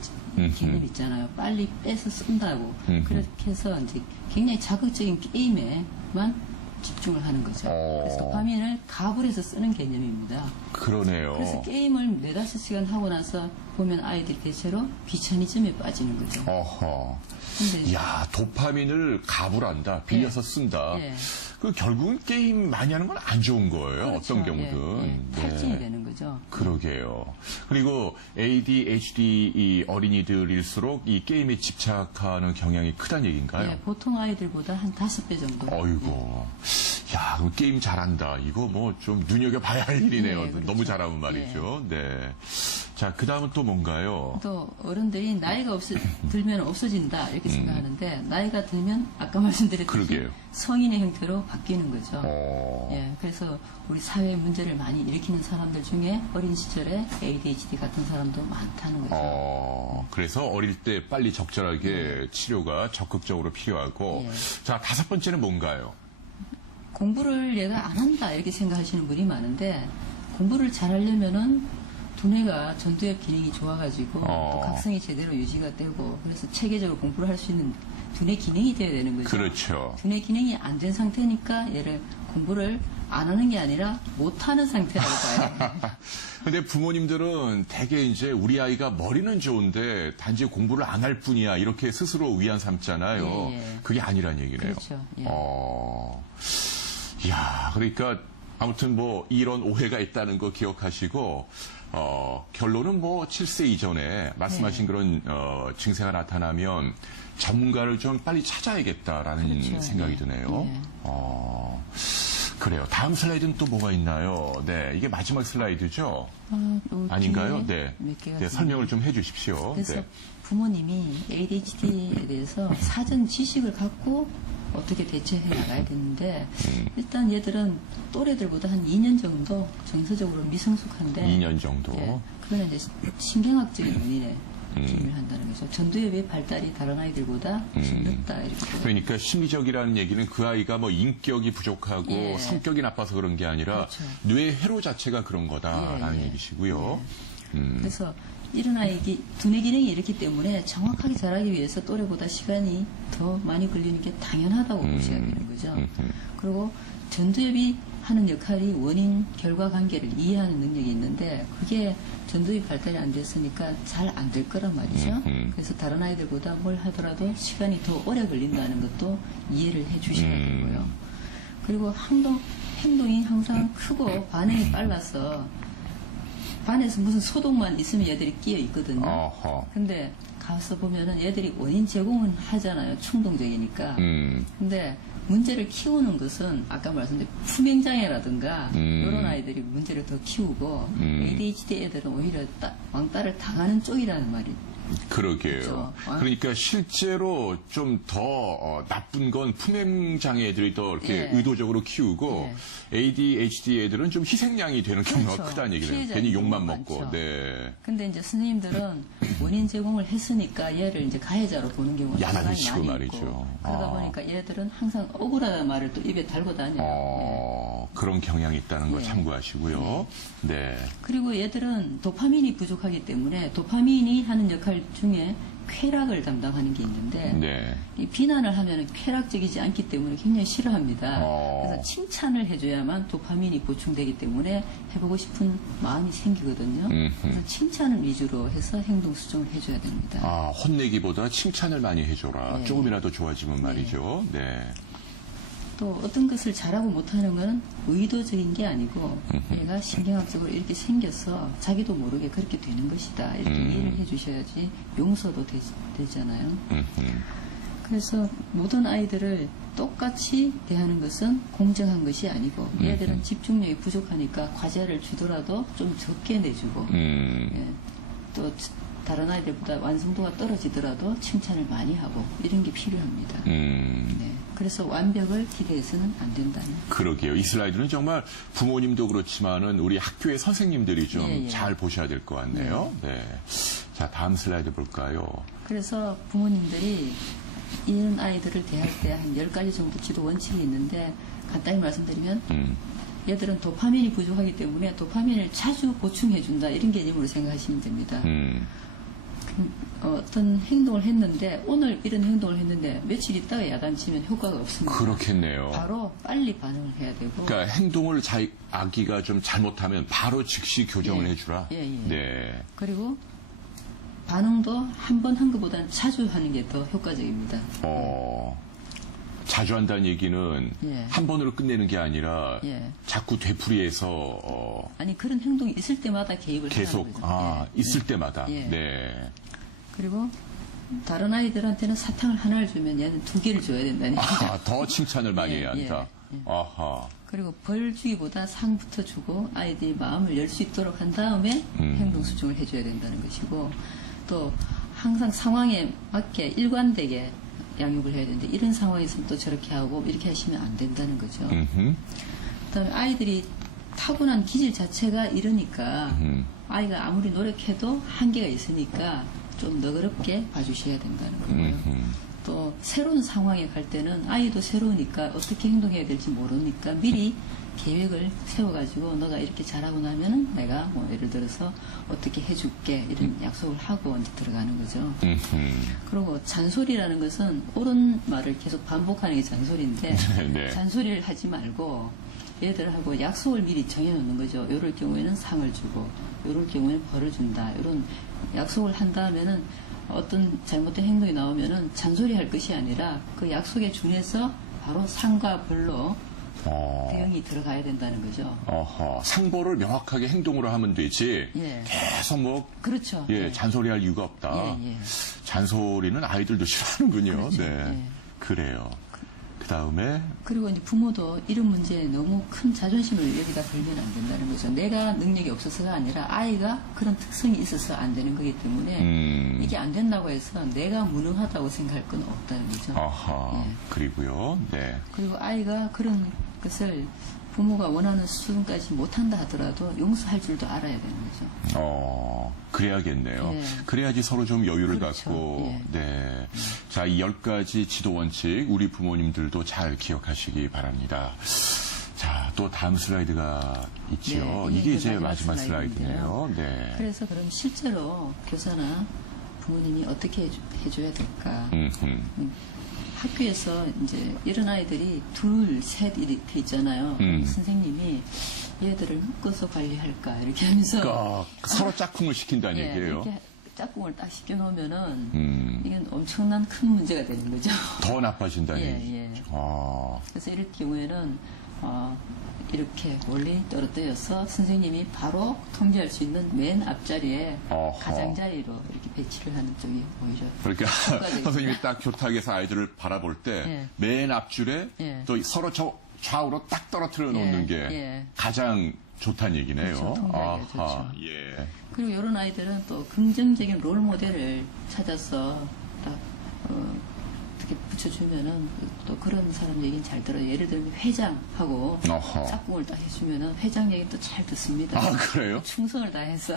있잖아요. 빨리 빼서 쓴다고. 그렇게 해서 이제 굉장히 자극적인 게임에만 집중을 하는 거죠. 그래서 도파민을 가압을 해서 쓰는 개념입니다. 그러네요. 그래서 게임을 4-5시간 하고 나서 보면 아이들이 대체로 귀차니즘에 빠지는 거죠. 근데 도파민을 가압을 한다, 빌려서 쓴다. 그 결국은 게임 많이 하는 건 안 좋은 거예요. 그렇죠. 어떤 경우든. 탈진이 되는 거죠. 그러게요. 그리고 ADHD 이 어린이들일수록 이 게임에 집착하는 경향이 크다는 얘기인가요? 보통 아이들보다 한 5배 정도. 어이고. 그 게임 잘한다. 이거 뭐 좀 눈여겨봐야 할 일이네요. 그렇죠. 너무 잘하면 말이죠. 자, 그 다음은 또 뭔가요? 또 어른들이 나이가 들면 없어진다 이렇게 생각하는데 나이가 들면 아까 말씀드렸듯이 그러게요. 성인의 형태로 바뀌는 거죠. 그래서 우리 사회에 문제를 많이 일으키는 사람들 중에 어린 시절에 ADHD 같은 사람도 많다는 거죠. 그래서 어릴 때 빨리 적절하게 치료가 적극적으로 필요하고 자, 5번째는 뭔가요? 공부를 얘가 안 한다 이렇게 생각하시는 분이 많은데 공부를 잘하려면은 두뇌가 전두엽 기능이 좋아가지고 또 각성이 제대로 유지가 되고 그래서 체계적으로 공부를 할 수 있는 두뇌 기능이 돼야 되는 거죠. 그렇죠. 두뇌 기능이 안 된 상태니까 얘를 공부를 안 하는 게 아니라 못하는 상태라고 봐요. 근데 부모님들은 대개 이제 우리 아이가 머리는 좋은데 단지 공부를 안 할 뿐이야 이렇게 스스로 위안 삼잖아요. 그게 아니란 얘기네요. 그렇죠. 그러니까 아무튼 뭐 이런 오해가 있다는 거 기억하시고 결론은 뭐 7세 이전에 말씀하신 그런 증세가 나타나면 전문가를 좀 빨리 찾아야겠다라는 생각이 드네요. 그래요. 다음 슬라이드는 또 뭐가 있나요? 이게 마지막 슬라이드죠? 아닌가요? 설명을 좀 해주십시오. 그래서 부모님이 ADHD에 대해서 사전 지식을 갖고 어떻게 대처해 나가야 되는데 일단 얘들은 또래들보다 한 2년 정도 정서적으로 미성숙한데 2년 정도. 그거는 이제 신경학적인 원인에 기인을 한다는 거죠. 전두엽의 발달이 다른 아이들보다 늦다 이렇게. 그러니까 심리적이라는 얘기는 그 아이가 뭐 인격이 부족하고 성격이 나빠서 그런 게 아니라 뇌 회로 자체가 그런 거다라는 얘기시고요. 그래서 이런 아이기 두뇌 기능이 이렇기 때문에 정확하게 자라기 위해서 또래보다 시간이 더 많이 걸리는 게 당연하다고 보셔야 되는 거죠. 그리고 전두엽이 하는 역할이 원인 결과 관계를 이해하는 능력이 있는데 그게 전두엽 발달이 안 됐으니까 잘 안 될 거란 말이죠. 그래서 다른 아이들보다 뭘 하더라도 시간이 더 오래 걸린다는 것도 이해를 해 주셔야 되고요. 그리고 행동이 항상 크고 반응이 빨라서 반에서 무슨 소독만 있으면 얘들이 끼어 있거든요. 근데 가서 보면은 얘들이 원인 제공은 하잖아요. 충동적이니까. 근데 문제를 키우는 것은 아까 말씀드린 품행장애라든가 이런 아이들이 문제를 더 키우고 ADHD 애들은 오히려 왕따를 당하는 쪽이라는 말이 그러게요. 그렇죠. 그러니까 실제로 좀 더 나쁜 건 품행장애 애들이 더 이렇게 의도적으로 키우고 ADHD 애들은 좀 희생양이 되는 경우가 크다는 얘기네요. 괜히 욕만 먹고. 근데 이제 선생님들은 원인 제공을 했으니까 얘를 이제 가해자로 보는 경우가 야단치고 많이 말이죠. 있고 그러다 보니까 얘들은 항상 억울하다는 말을 또 입에 달고 다녀요. 그런 경향이 있다는 거 참고하시고요. 그리고 얘들은 도파민이 부족하기 때문에 도파민이 하는 역할 중에 쾌락을 담당하는 게 있는데 네. 이 비난을 하면 쾌락적이지 않기 때문에 굉장히 싫어합니다. 그래서 칭찬을 해줘야만 도파민이 보충되기 때문에 해보고 싶은 마음이 생기거든요. 그래서 칭찬을 위주로 해서 행동 수정을 해줘야 됩니다. 아, 혼내기보다 칭찬을 많이 해줘라. 네. 조금이라도 좋아지면 말이죠. 네. 또 어떤 것을 잘하고 못하는 건 의도적인 게 아니고 얘가 신경학적으로 이렇게 생겨서 자기도 모르게 그렇게 되는 것이다. 이렇게 이해를 해주셔야지 용서도 되잖아요. 그래서 모든 아이들을 똑같이 대하는 것은 공정한 것이 아니고 얘들은 집중력이 부족하니까 과제를 주더라도 좀 적게 내주고 예, 또 다른 아이들보다 완성도가 떨어지더라도 칭찬을 많이 하고 이런 게 필요합니다. 네. 그래서 완벽을 기대해서는 안 된다는. 그러게요. 이 슬라이드는 정말 부모님도 그렇지만은 우리 학교의 선생님들이 좀 잘 보셔야 될 것 같네요. 네. 자, 다음 슬라이드 볼까요? 그래서 부모님들이 이런 아이들을 대할 때 한 10가지 정도 지도 원칙이 있는데 간단히 말씀드리면 얘들은 도파민이 부족하기 때문에 도파민을 자주 보충해준다 이런 개념으로 생각하시면 됩니다. 어떤 행동을 했는데 오늘 이런 행동을 했는데 며칠 있다가 야단치면 효과가 없습니다. 그렇겠네요. 바로 빨리 반응을 해야 되고. 그러니까 행동을 아기가 좀 잘못하면 바로 즉시 교정을 예. 해주라. 예, 예. 네. 그리고 반응도 한 번 한 것보다는 자주 하는 게 더 효과적입니다. 자주 한다는 얘기는 예. 한 번으로 끝내는 게 아니라 예. 자꾸 되풀이해서 아니 그런 행동이 있을 때마다 개입을 계속 하는 거죠. 예. 있을 때마다. 예. 네. 그리고 다른 아이들한테는 사탕을 하나를 주면 얘는 2개를 줘야 된다는 얘기죠. 더 칭찬을 많이 예, 해야 한다. 예, 예. 아하. 그리고 벌 주기보다 상부터 주고 아이들이 마음을 열 수 있도록 한 다음에 행동 수정을 해줘야 된다는 것이고 또 항상 상황에 맞게 일관되게 양육을 해야 되는데 이런 상황에서는 또 저렇게 하고 이렇게 하시면 안 된다는 거죠. 그다음에 아이들이 타고난 기질 자체가 이러니까 아이가 아무리 노력해도 한계가 있으니까 좀 너그럽게 봐주셔야 된다는 거고요. 또 새로운 상황에 갈 때는 아이도 새로우니까 어떻게 행동해야 될지 모르니까 미리 계획을 세워가지고 너가 이렇게 잘하고 나면은 내가 뭐 예를 들어서 어떻게 해줄게 이런 약속을 하고 이제 들어가는 거죠. 그리고 잔소리라는 것은 옳은 말을 계속 반복하는 게 잔소리인데 네. 잔소리를 하지 말고 얘들하고 약속을 미리 정해놓는 거죠. 이럴 경우에는 상을 주고 이럴 경우에는 벌을 준다. 이런 약속을 한 다음에는 어떤 잘못된 행동이 나오면은 잔소리할 것이 아니라 그 약속에 준해서 바로 상과 벌로 대응이 들어가야 된다는 거죠. 상보를 명확하게 행동으로 하면 되지. 예. 계속 그렇죠. 예, 잔소리할 이유가 없다. 예, 예. 잔소리는 아이들도 싫어하는군요. 그렇죠. 네. 예. 그래요. 그 다음에 그리고 이제 부모도 이런 문제에 너무 큰 자존심을 여기다 걸면 안 된다는 거죠. 내가 능력이 없어서가 아니라 아이가 그런 특성이 있어서 안 되는 거기 때문에 이게 안 된다고 해서 내가 무능하다고 생각할 건 없다는 거죠. 아하. 예. 그리고요. 네. 그리고 아이가 그런 것을 부모가 원하는 수준까지 못한다 하더라도 용서할 줄도 알아야 되는 거죠. 그래야겠네요. 예. 그래야지 서로 좀 여유를 그렇죠. 갖고, 예. 네. 자, 이 10가지 지도 원칙, 우리 부모님들도 잘 기억하시기 바랍니다. 자, 또 다음 슬라이드가 있지요. 네, 이게 이게 이제 마지막 마지막 슬라이드네요. 네. 그래서 그럼 실제로 교사나 부모님이 어떻게 해줘야 될까? 학교에서 이제 이런 아이들이 둘, 셋 이렇게 있잖아요. 선생님이 얘들을 묶어서 관리할까 이렇게 하면서 그러니까 서로 짝꿍을 시킨다는 예, 얘기예요. 이렇게 짝꿍을 딱 시켜놓으면은 이건 엄청난 큰 문제가 되는 거죠. 더 나빠진다는 예, 얘기죠. 예. 그래서 이럴 경우에는 이렇게 멀리 떨어뜨려서 선생님이 바로 통제할 수 있는 맨 앞자리에 가장자리로 이렇게 배치를 하는 쪽이 오히려 그러니까 효과적입니다. 선생님이 딱 교탁에서 아이들을 바라볼 때 맨 앞줄에 예. 또 서로 좌우로 딱 떨어뜨려 놓는 예, 게 예. 가장 좋다는 얘기네요. 그렇죠. 통제하기가 좋죠. 예. 그리고 이런 아이들은 또 긍정적인 롤 모델을 찾아서 딱 어떻게 붙여주면은 또 그런 사람 얘기는 잘 들어요. 예를 들면 회장하고 어허. 짝꿍을 딱 해주면은 회장 얘기는 또 잘 듣습니다. 아, 그래요? 충성을 다해서.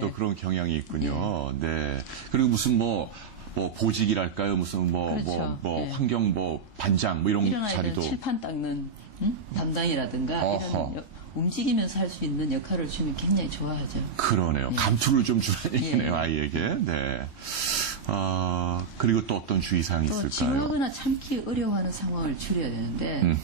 또 예. 그런 경향이 있군요. 네. 그리고 무슨 뭐 보직이랄까요? 무슨 그렇죠. 예. 환경 반장 이런 이런 아이들은 자리도 칠판 닦는 담당이라든가 어허. 이런 움직이면서 할 수 있는 역할을 주면 굉장히 좋아하죠. 그러네요. 예. 감투를 좀 주라는 예. 얘기네요, 아이에게. 네. 그리고 또 어떤 주의사항이 또 있을까요? 지루하거나 참기 어려워하는 상황을 줄여야 되는데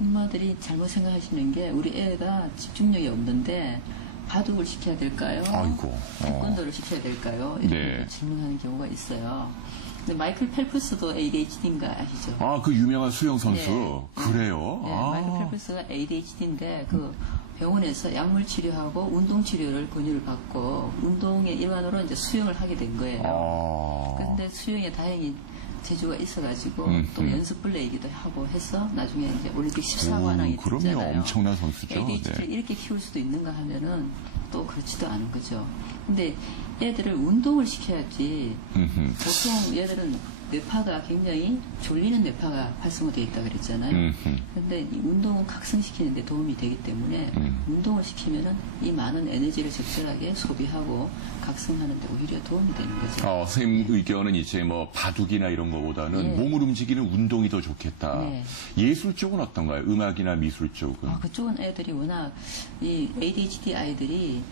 엄마들이 잘못 생각하시는 게 우리 애가 집중력이 없는데 바둑을 시켜야 될까요? 아이고. 태권도를 시켜야 될까요? 이렇게 네. 질문하는 경우가 있어요. 근데 마이클 펠프스도 ADHD인가 아시죠? 그 유명한 수영 선수. 네. 그래요? 네, 마이클 펠프스가 ADHD인데 그 병원에서 약물 치료하고 운동 치료를 권유를 받고 운동의 일환으로 이제 수영을 하게 된 거예요. 그런데 수영에 다행히 재주가 있어가지고 또 연습 블레이기도 하고 해서 나중에 이제 올림픽 14관왕이 그럼요. 됐잖아요. 엄청난 선수죠. ADHD를 네. 이렇게 키울 수도 있는가 하면은 또 그렇지도 않은 거죠. 근데 애들을 운동을 시켜야지. 보통 얘들은 뇌파가 굉장히 졸리는 뇌파가 활성화되어 있다 그랬잖아요. 그런데 이 운동은 각성시키는 데 도움이 되기 때문에 운동을 시키면은 이 많은 에너지를 적절하게 소비하고 각성하는 데 오히려 도움이 되는 거죠. 선생님 의견은 이제 뭐 바둑이나 이런 거보다는 예. 몸을 움직이는 운동이 더 좋겠다. 네. 예술 쪽은 어떤가요? 음악이나 미술 쪽은? 그쪽은 애들이 워낙 이 ADHD 아이들이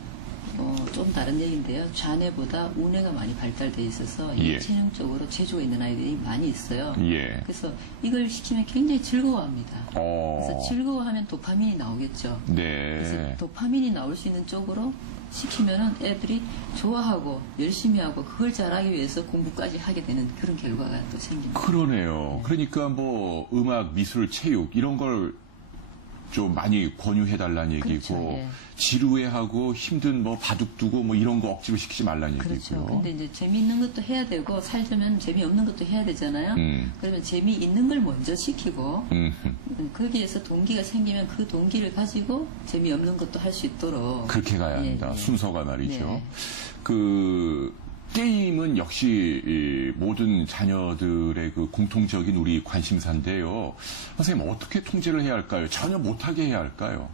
좀 다른 얘기인데요. 좌뇌보다 우뇌가 많이 발달돼 있어서 예. 예체능적으로 재주가 있는 아이들이 많이 있어요. 예. 그래서 이걸 시키면 굉장히 즐거워합니다. 어. 그래서 즐거워하면 도파민이 나오겠죠. 그래서 네. 도파민이 나올 수 있는 쪽으로 시키면은 애들이 좋아하고 열심히 하고 그걸 잘하기 위해서 공부까지 하게 되는 그런 결과가 또 생깁니다. 그러네요. 그러니까 뭐 음악, 미술, 체육 이런 걸 좀 많이 권유해달라는 얘기고 그렇죠, 예. 지루해하고 힘든 뭐 바둑 두고 뭐 이런 거 억지로 시키지 말라는 그렇죠. 얘기고요. 근데 이제 재미있는 것도 해야 되고 살려면 재미없는 것도 해야 되잖아요. 그러면 재미있는 걸 먼저 시키고 거기에서 동기가 생기면 그 동기를 가지고 재미없는 것도 할 수 있도록 그렇게 가야 예, 합니다. 예. 순서가 말이죠. 네. 게임은 역시 이 모든 자녀들의 그 공통적인 우리 관심사인데요. 선생님 어떻게 통제를 해야 할까요? 전혀 못하게 해야 할까요?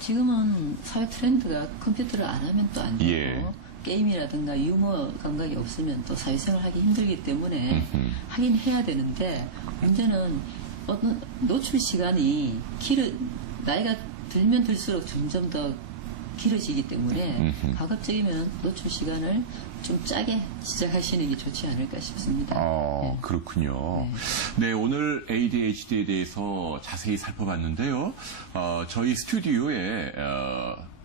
지금은 사회 트렌드가 컴퓨터를 안 하면 또 안 되고 예. 게임이라든가 유머 감각이 없으면 또 사회생활 하기 힘들기 때문에 하긴 해야 되는데 문제는 어떤 노출 시간이 나이가 들면 들수록 점점 더 길어지기 때문에 가급적이면 노출 시간을 좀 짜게 시작하시는 게 좋지 않을까 싶습니다. 네. 그렇군요. 네, 오늘 ADHD에 대해서 자세히 살펴봤는데요. 저희 스튜디오에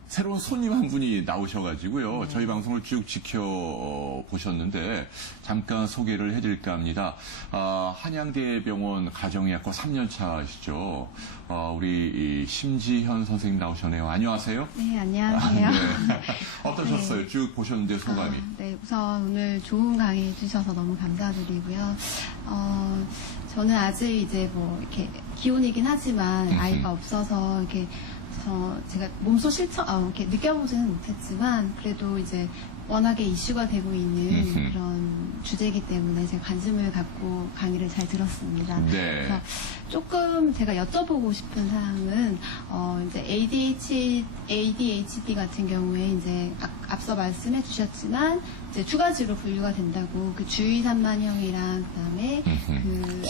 새로운 손님 한 분이 나오셔가지고요. 저희 방송을 쭉 지켜보셨는데 잠깐 소개를 해드릴까 합니다. 한양대병원 가정의학과 3년차시죠. 우리 심지현 선생님 나오셨네요. 안녕하세요. 네, 안녕하세요. 네. 어떠셨어요? 쭉 보셨는데 소감이? 네, 우선 오늘 좋은 강의 해주셔서 너무 감사드리고요. 저는 아직 이제 뭐 이렇게 기혼이긴 하지만 아이가 없어서 이렇게 제가 몸소 이렇게 느껴보지는 못했지만 그래도 이제 워낙에 이슈가 되고 있는 그런 주제이기 때문에 제가 관심을 갖고 강의를 잘 들었습니다. 네. 그래서 조금 제가 여쭤보고 싶은 사항은 이제 ADHD 같은 경우에 이제 앞서 말씀해 주셨지만 이제 두 가지로 분류가 된다고 그 주의 산만형이랑 그다음에 그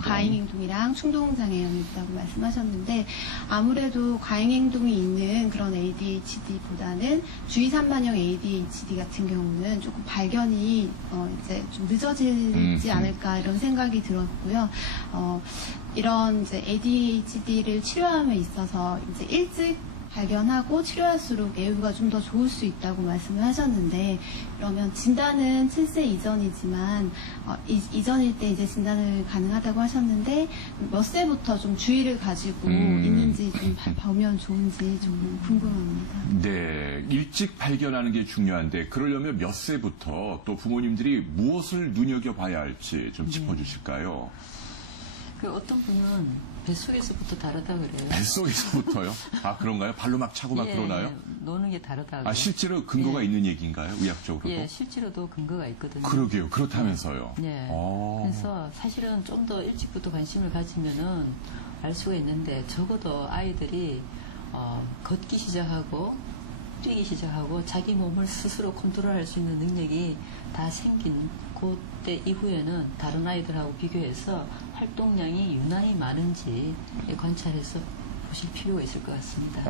과잉행동이랑 충동장애형이 있다고 말씀하셨는데 아무래도 과잉행동이 있는 그런 ADHD보다는 주의 산만형 ADHD 같은 경우는 조금 발견이 이제 좀 늦어지지 않을까 이런 생각이 들었고요. 이런 이제 ADHD를 치료함에 있어서 이제 일찍 발견하고 치료할수록 애유가 좀 더 좋을 수 있다고 말씀을 하셨는데 그러면 진단은 7세 이전이지만 이전일 때 이제 진단을 가능하다고 하셨는데 몇 세부터 좀 주의를 가지고 있는지 좀 보면 좋은지 좀 궁금합니다. 네, 일찍 발견하는 게 중요한데 그러려면 몇 세부터 또 부모님들이 무엇을 눈여겨봐야 할지 좀 짚어주실까요? 어떤 분은 뱃속에서부터 다르다 그래요. 뱃속에서부터요? 그런가요? 발로 막 차고 막 그러나요? 노는 게 다르다고. 실제로 근거가 있는 얘기인가요? 의학적으로도? 예, 실제로도 근거가 있거든요. 그러게요. 그렇다면서요. 네. 그래서 사실은 좀 더 일찍부터 관심을 가지면은 알 수가 있는데 적어도 아이들이 걷기 시작하고 뛰기 시작하고 자기 몸을 스스로 컨트롤할 수 있는 능력이 다 생긴 그때 이후에는 다른 아이들하고 비교해서 활동량이 유난히 많은지 관찰해서 보실 필요가 있을 것 같습니다.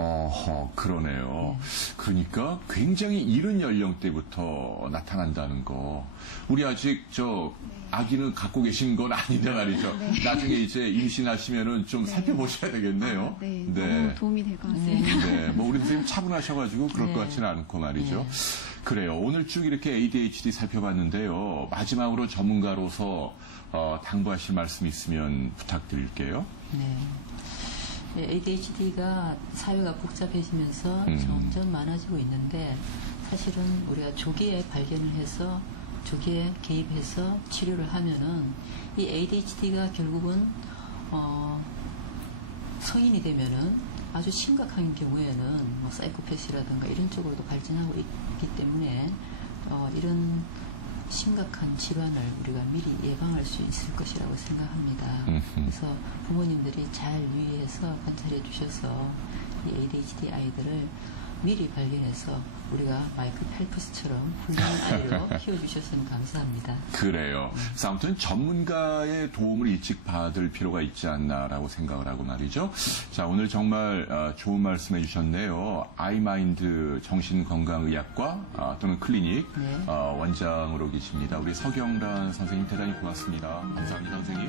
그러네요. 그러니까 굉장히 이른 연령대부터 나타난다는 거. 우리 아직 아기는 갖고 계신 건 아닌데 말이죠. 네. 나중에 이제 임신하시면은 좀 살펴보셔야 되겠네요. 네, 너무 도움이 될 것 같습니다. 네, 뭐 우리 선생님 차분하셔가지고 그럴 것 같지는 않고 말이죠. 그래요. 오늘 쭉 이렇게 ADHD 살펴봤는데요. 마지막으로 전문가로서 당부하실 말씀 있으면 부탁드릴게요. 네. ADHD가 사회가 복잡해지면서 점점 많아지고 있는데 사실은 우리가 조기에 발견을 해서 조기에 개입해서 치료를 하면은 이 ADHD가 결국은 성인이 되면은 아주 심각한 경우에는 뭐 사이코패스라든가 이런 쪽으로도 발전하고 있기 때문에 이런 심각한 질환을 우리가 미리 예방할 수 있을 것이라고 생각합니다. 그래서 부모님들이 잘 유의해서 관찰해 주셔서 이 ADHD 아이들을 미리 발견해서 우리가 마이클 펠프스처럼 훌륭한 아이로 키워주셨으면 감사합니다. 그래요. 그래서 아무튼 전문가의 도움을 일찍 받을 필요가 있지 않나라고 생각을 하고 말이죠. 자, 오늘 정말 좋은 말씀 해주셨네요. 아이마인드 정신건강의학과 또는 클리닉 원장으로 계십니다. 우리 서경란 선생님 대단히 고맙습니다. 감사합니다, 선생님.